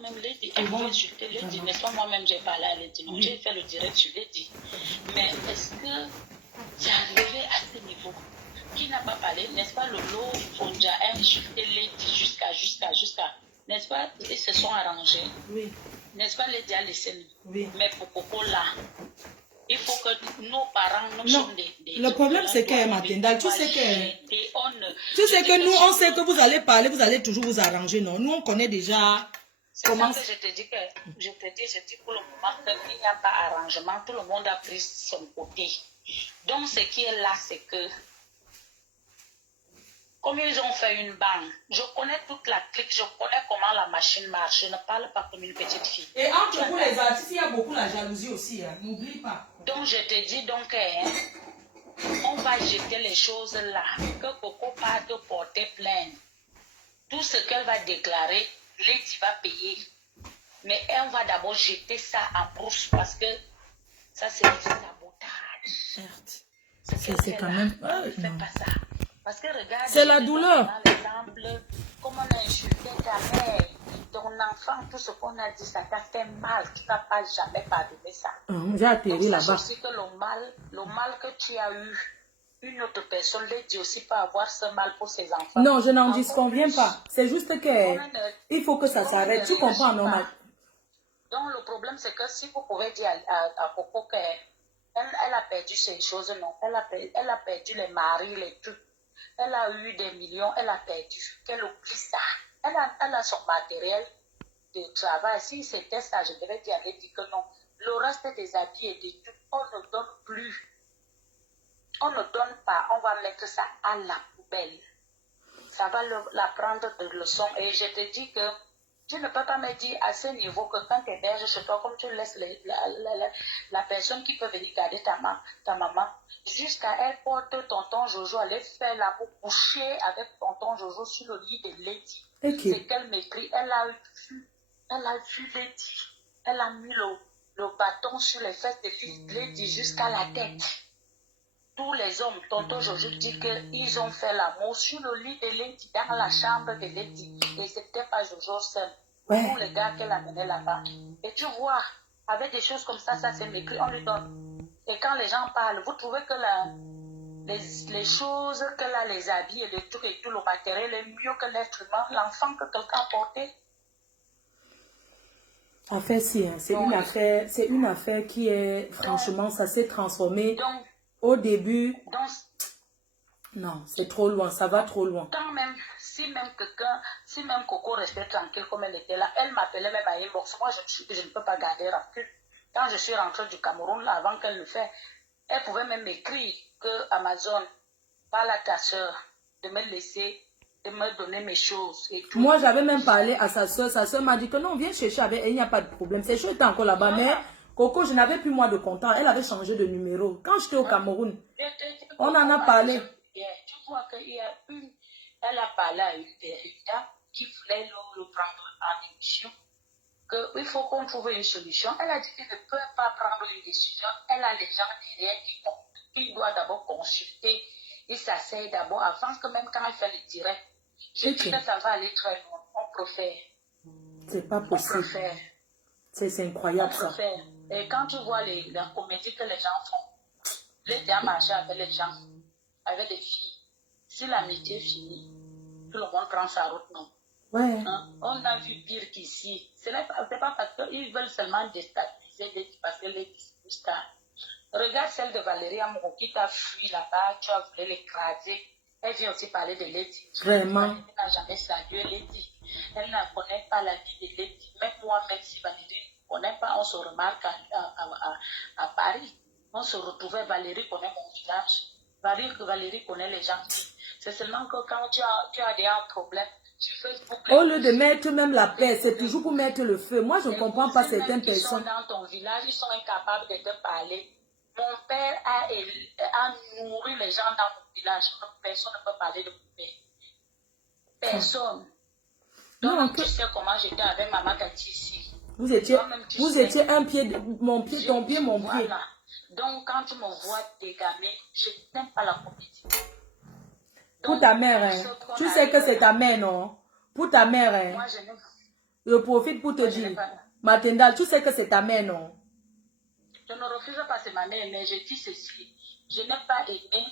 même Lady. Elle veut insulter Lady, n'est-ce pas? Moi-même, j'ai parlé à Lady. Non, j'ai fait le direct sur Lady. Mais est-ce que c'est arrivé à ce niveau? Qui n'a pas parlé, n'est-ce pas? Lolo, Fonja a insulté Lady jusqu'à. N'est-ce pas? Ils se sont arrangés. Oui. N'est-ce pas? Lady a laissé nous. Oui. Mais pour Coco là, il faut que nos parents, nous sommes des le problème, c'est que, Matenda, tu sais que nous, on sait que vous allez parler, vous allez toujours vous arranger, non? Nous, on connaît déjà comment... C'est ça que je te dis pour le moment qu'il n'y a pas arrangement, tout le monde a pris son côté. Donc, ce qui est là, c'est que, comme ils ont fait une banque, je connais toute la clique, je connais comment la machine marche, je ne parle pas comme une petite fille. Et entre vous les artistes, il y a beaucoup la jalousie aussi, hein. N'oublie pas. Donc je te dis donc, on va jeter les choses là, que Coco parte porter plainte. Tout ce qu'elle va déclarer, Lady va payer. Mais on va d'abord jeter ça en brousse parce que ça c'est du sabotage. Merde. C'est quand même... ne fais pas ça. Parce que regarde, c'est la douleur. L'exemple, comment on a insulté ta mère, ton enfant, tout ce qu'on a dit, ça t'a fait mal. Tu n'as pas jamais pardonné ça. J'ai atterri là-bas. C'est aussi que le mal que tu as eu, une autre personne l'a dit aussi pas avoir ce mal pour ses enfants. Non, je n'en disconviens pas. C'est juste que il faut que ça s'arrête. Tu comprends, normal. Donc le problème, c'est que si vous pouvez dire à Coco qu'elle a perdu ces choses, non. Elle a perdu les maris, les trucs. Elle a eu des millions, elle a perdu. Qu'elle oublie ça. Elle a son matériel de travail. Si c'était ça, je devais dire, elle dit que non. Le reste des habits et des trucs, on ne donne plus. On ne donne pas. On va mettre ça à la poubelle. Ça va la prendre de leçon. Et je te dis que tu ne peux pas me dire à ce niveau que quand tu héberges chez toi, comme tu laisses la personne qui peut venir garder ta maman, jusqu'à elle porte tonton Jojo, aller faire la boue, coucher avec tonton Jojo sur le lit de Lady. Okay. C'est qu'elle m'écrit, elle a vu Lady, elle a mis le bâton sur les fesses de Lady jusqu'à la tête. Tous les hommes, tonton Jojo dit qu'ils ont fait l'amour sur le lit de Lady, dans la chambre de Lady. Et c'était pas Jojo seul. Ouais. Tous les gars qu'elle amenait là-bas. Et tu vois, avec des choses comme ça c'est mécrit, on lui donne. Et quand les gens parlent, vous trouvez que les choses, que là, les habits et les trucs et tout, le matériel est mieux que l'être humain, l'enfant que quelqu'un a porté. En fait, si, hein, c'est une affaire qui est, franchement, ça s'est transformé. Donc, au début, non, c'est trop loin, ça va trop loin. Quand même, si même Coco restait tranquille comme elle était là, elle m'appelait même à inbox. Moi, je ne peux pas garder rancune. Quand je suis rentrée du Cameroun, là, avant qu'elle le fasse, elle pouvait même m'écrire que Amazon, parle à ta soeur, de me laisser, de me donner mes choses et tout. Moi, j'avais même parlé à sa soeur m'a dit que non, viens chercher avec elle, il n'y a pas de problème. Ses choses étaient encore là-bas, mais Coco, je n'avais plus moi de contact, elle avait changé de numéro. Quand j'étais au Cameroun, on en a parlé. Tu vois qu'il y a elle a parlé à une Rita qui voulait le prendre en émission. Il faut qu'on trouve une solution. Elle a dit qu'elle ne peut pas prendre une décision. Elle a les gens derrière qui doit d'abord consulter. Et ça s'aide d'abord avant que même quand elle fait le direct. Je dis que ça va aller très loin. On préfère. C'est pas possible. C'est incroyable ça. Et quand tu vois la comédie que les gens font, les gens marchent avec les gens, avec les filles. Si l'amitié finit, tout le monde prend sa route, non. Ouais. Hein? On a vu pire qu'ici. Ce n'est pas parce qu'ils veulent seulement déstabiliser parce que les discours. Regarde celle de Valérie Amoro qui t'a fui là-bas, tu as voulu l'écraser. Elle vient aussi parler de Lady. Vraiment. Elle n'a jamais salué Lady. Elle ne connaît pas la vie de Lady. Même moi, même si Valérie ne connaît pas, on se remarque à Paris. On se retrouvait, Valérie connaît mon village. Valérie connaît les gens. C'est seulement que quand tu as déjà un problème sur Facebook. Au lieu de mettre même la paix, c'est toujours pour mettre le feu. Moi, je ne comprends pas certaines personnes. Ils sont dans ton village, ils sont incapables de te parler. Mon père a nourri les gens dans mon village. Personne ne peut parler de mon père. Personne. Donc, Non, tu sais comment j'étais avec maman Cathy ici. Vous étiez un pied, mon pied, ton pied, mon pied. Voilà. Donc, quand tu me vois dégamer, je n'aime pas la comédie. Pour ta mère, hein. Tu sais que c'est ta mère, non? Pour ta mère, hein. Moi, je n'aime pas. Je profite pour te dire. Matendal, tu sais que c'est ta mère, non? Je ne refuse pas, c'est ma mère, mais je dis ceci. Je n'ai pas aimé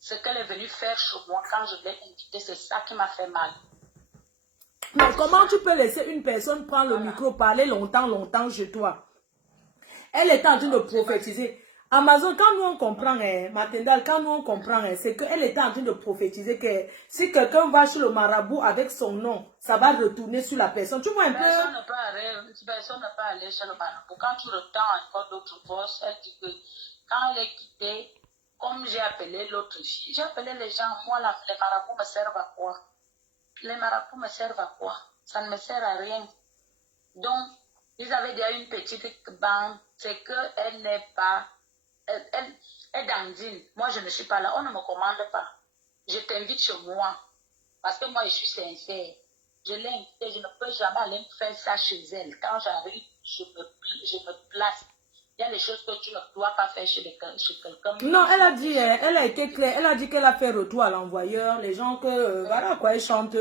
ce qu'elle est venue faire chez moi quand je l'ai invitée. C'est ça qui m'a fait mal. Mais comment tu peux laisser une personne prendre le micro, parler longtemps chez toi? Elle est en train de prophétiser. Amazon, quand nous on comprend, Matendal, quand nous on comprend, c'est qu'elle était en train de prophétiser que si quelqu'un va chez le marabout avec son nom, ça va retourner sur la personne. Tu vois un peu? Personne ne peut aller chez le marabout. Quand tu retends encore d'autres voix, elle dit que quand elle est quittée, comme j'ai appelé l'autre fille, j'ai appelé les gens, moi, les marabouts me servent à quoi? Les marabouts me servent à quoi? Ça ne me sert à rien. Donc, ils avaient déjà une petite bande, c'est qu'elle n'est pas... Elle est dandine. Moi, je ne suis pas là. On ne me commande pas. Je t'invite chez moi. Parce que moi, je suis sincère. Je l'ai invitée. Je ne peux jamais aller faire ça chez elle. Quand j'arrive, je me place. Il y a des choses que tu ne dois pas faire chez quelqu'un. Non, elle a dit, elle a été claire. Elle a dit qu'elle a fait retour à l'envoyeur. Les gens que, voilà quoi, elle chante.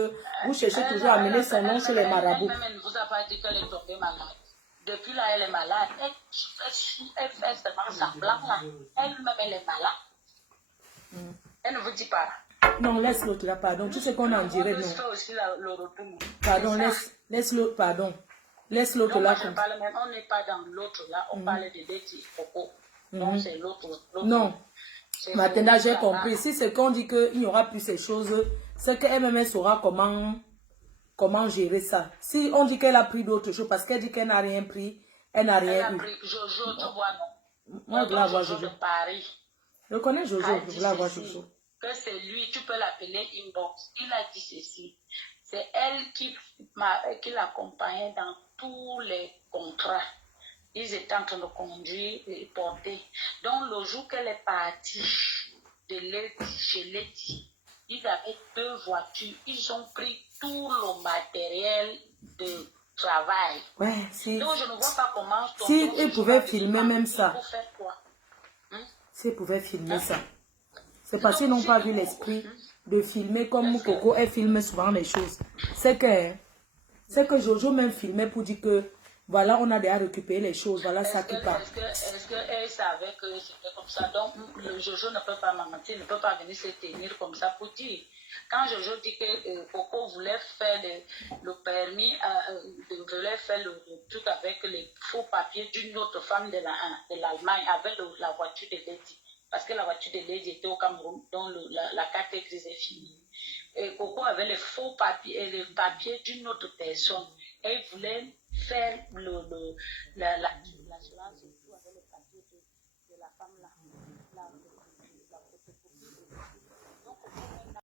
Vous cherchez toujours à mener son nom chez les marabouts. Elle ne vous a pas dit qu'elle est tombée malade. Depuis là, elle est malade. Elle fait seulement semblant là. Elle-même, elle est malade. Elle ne vous dit pas. Non, laisse l'autre là, pardon. Tu sais qu'on en dirait, non. Aussi le retour. Pardon, laisse l'autre, pardon. Laisse l'autre là. Je parle même, on n'est pas dans l'autre là. On parlait de Lady Coco. Donc, c'est l'autre. Non. Maintenant, j'ai compris. Si c'est qu'on dit qu'il n'y aura plus ces choses, c'est qu'elle-même saura comment gérer ça. Si on dit qu'elle a pris d'autres choses, parce qu'elle dit qu'elle n'a rien pris, elle n'a rien eu. Pris Jojo, tu vois, non? Moi, je voulais avoir Jojo Jojo. de Paris. Je connais Jojo, je voulais avoir Ceci, Jojo. que c'est lui, tu peux l'appeler inbox. Il a dit ceci. C'est elle qui l'accompagnait dans tous les contrats. Ils étaient en train de conduire et porter. Donc, le jour qu'elle est partie chez Lady, ils avaient 2 voitures. Ils ont pris tout le matériel de travail. Ouais, si. Donc, je ne vois pas comment... Si ils pouvaient filmer même ça. Pour faire quoi? S'ils pouvaient filmer ça. C'est parce qu'ils n'ont pas vu l'esprit de filmer comme Coco, elle filme souvent les choses. C'est que Jojo même filmait pour dire que voilà, on a déjà récupéré les choses, voilà ça qui part. Est-ce qu'elle savait que c'était comme ça? Donc, le Jojo ne peut pas mentir, ne peut pas venir se tenir comme ça pour dire. Quand Jojo dit que Coco voulait faire le permis, voulait faire le truc avec les faux papiers d'une autre femme de l'Allemagne, avec la voiture de Lady. Parce que la voiture de Lady était au Cameroun, dont la carte grise est finie. Et Coco avait les faux papiers et les papiers d'une autre personne. Et il voulait faire l'assurance et tout avec les papiers de la femme là. Donc, Coco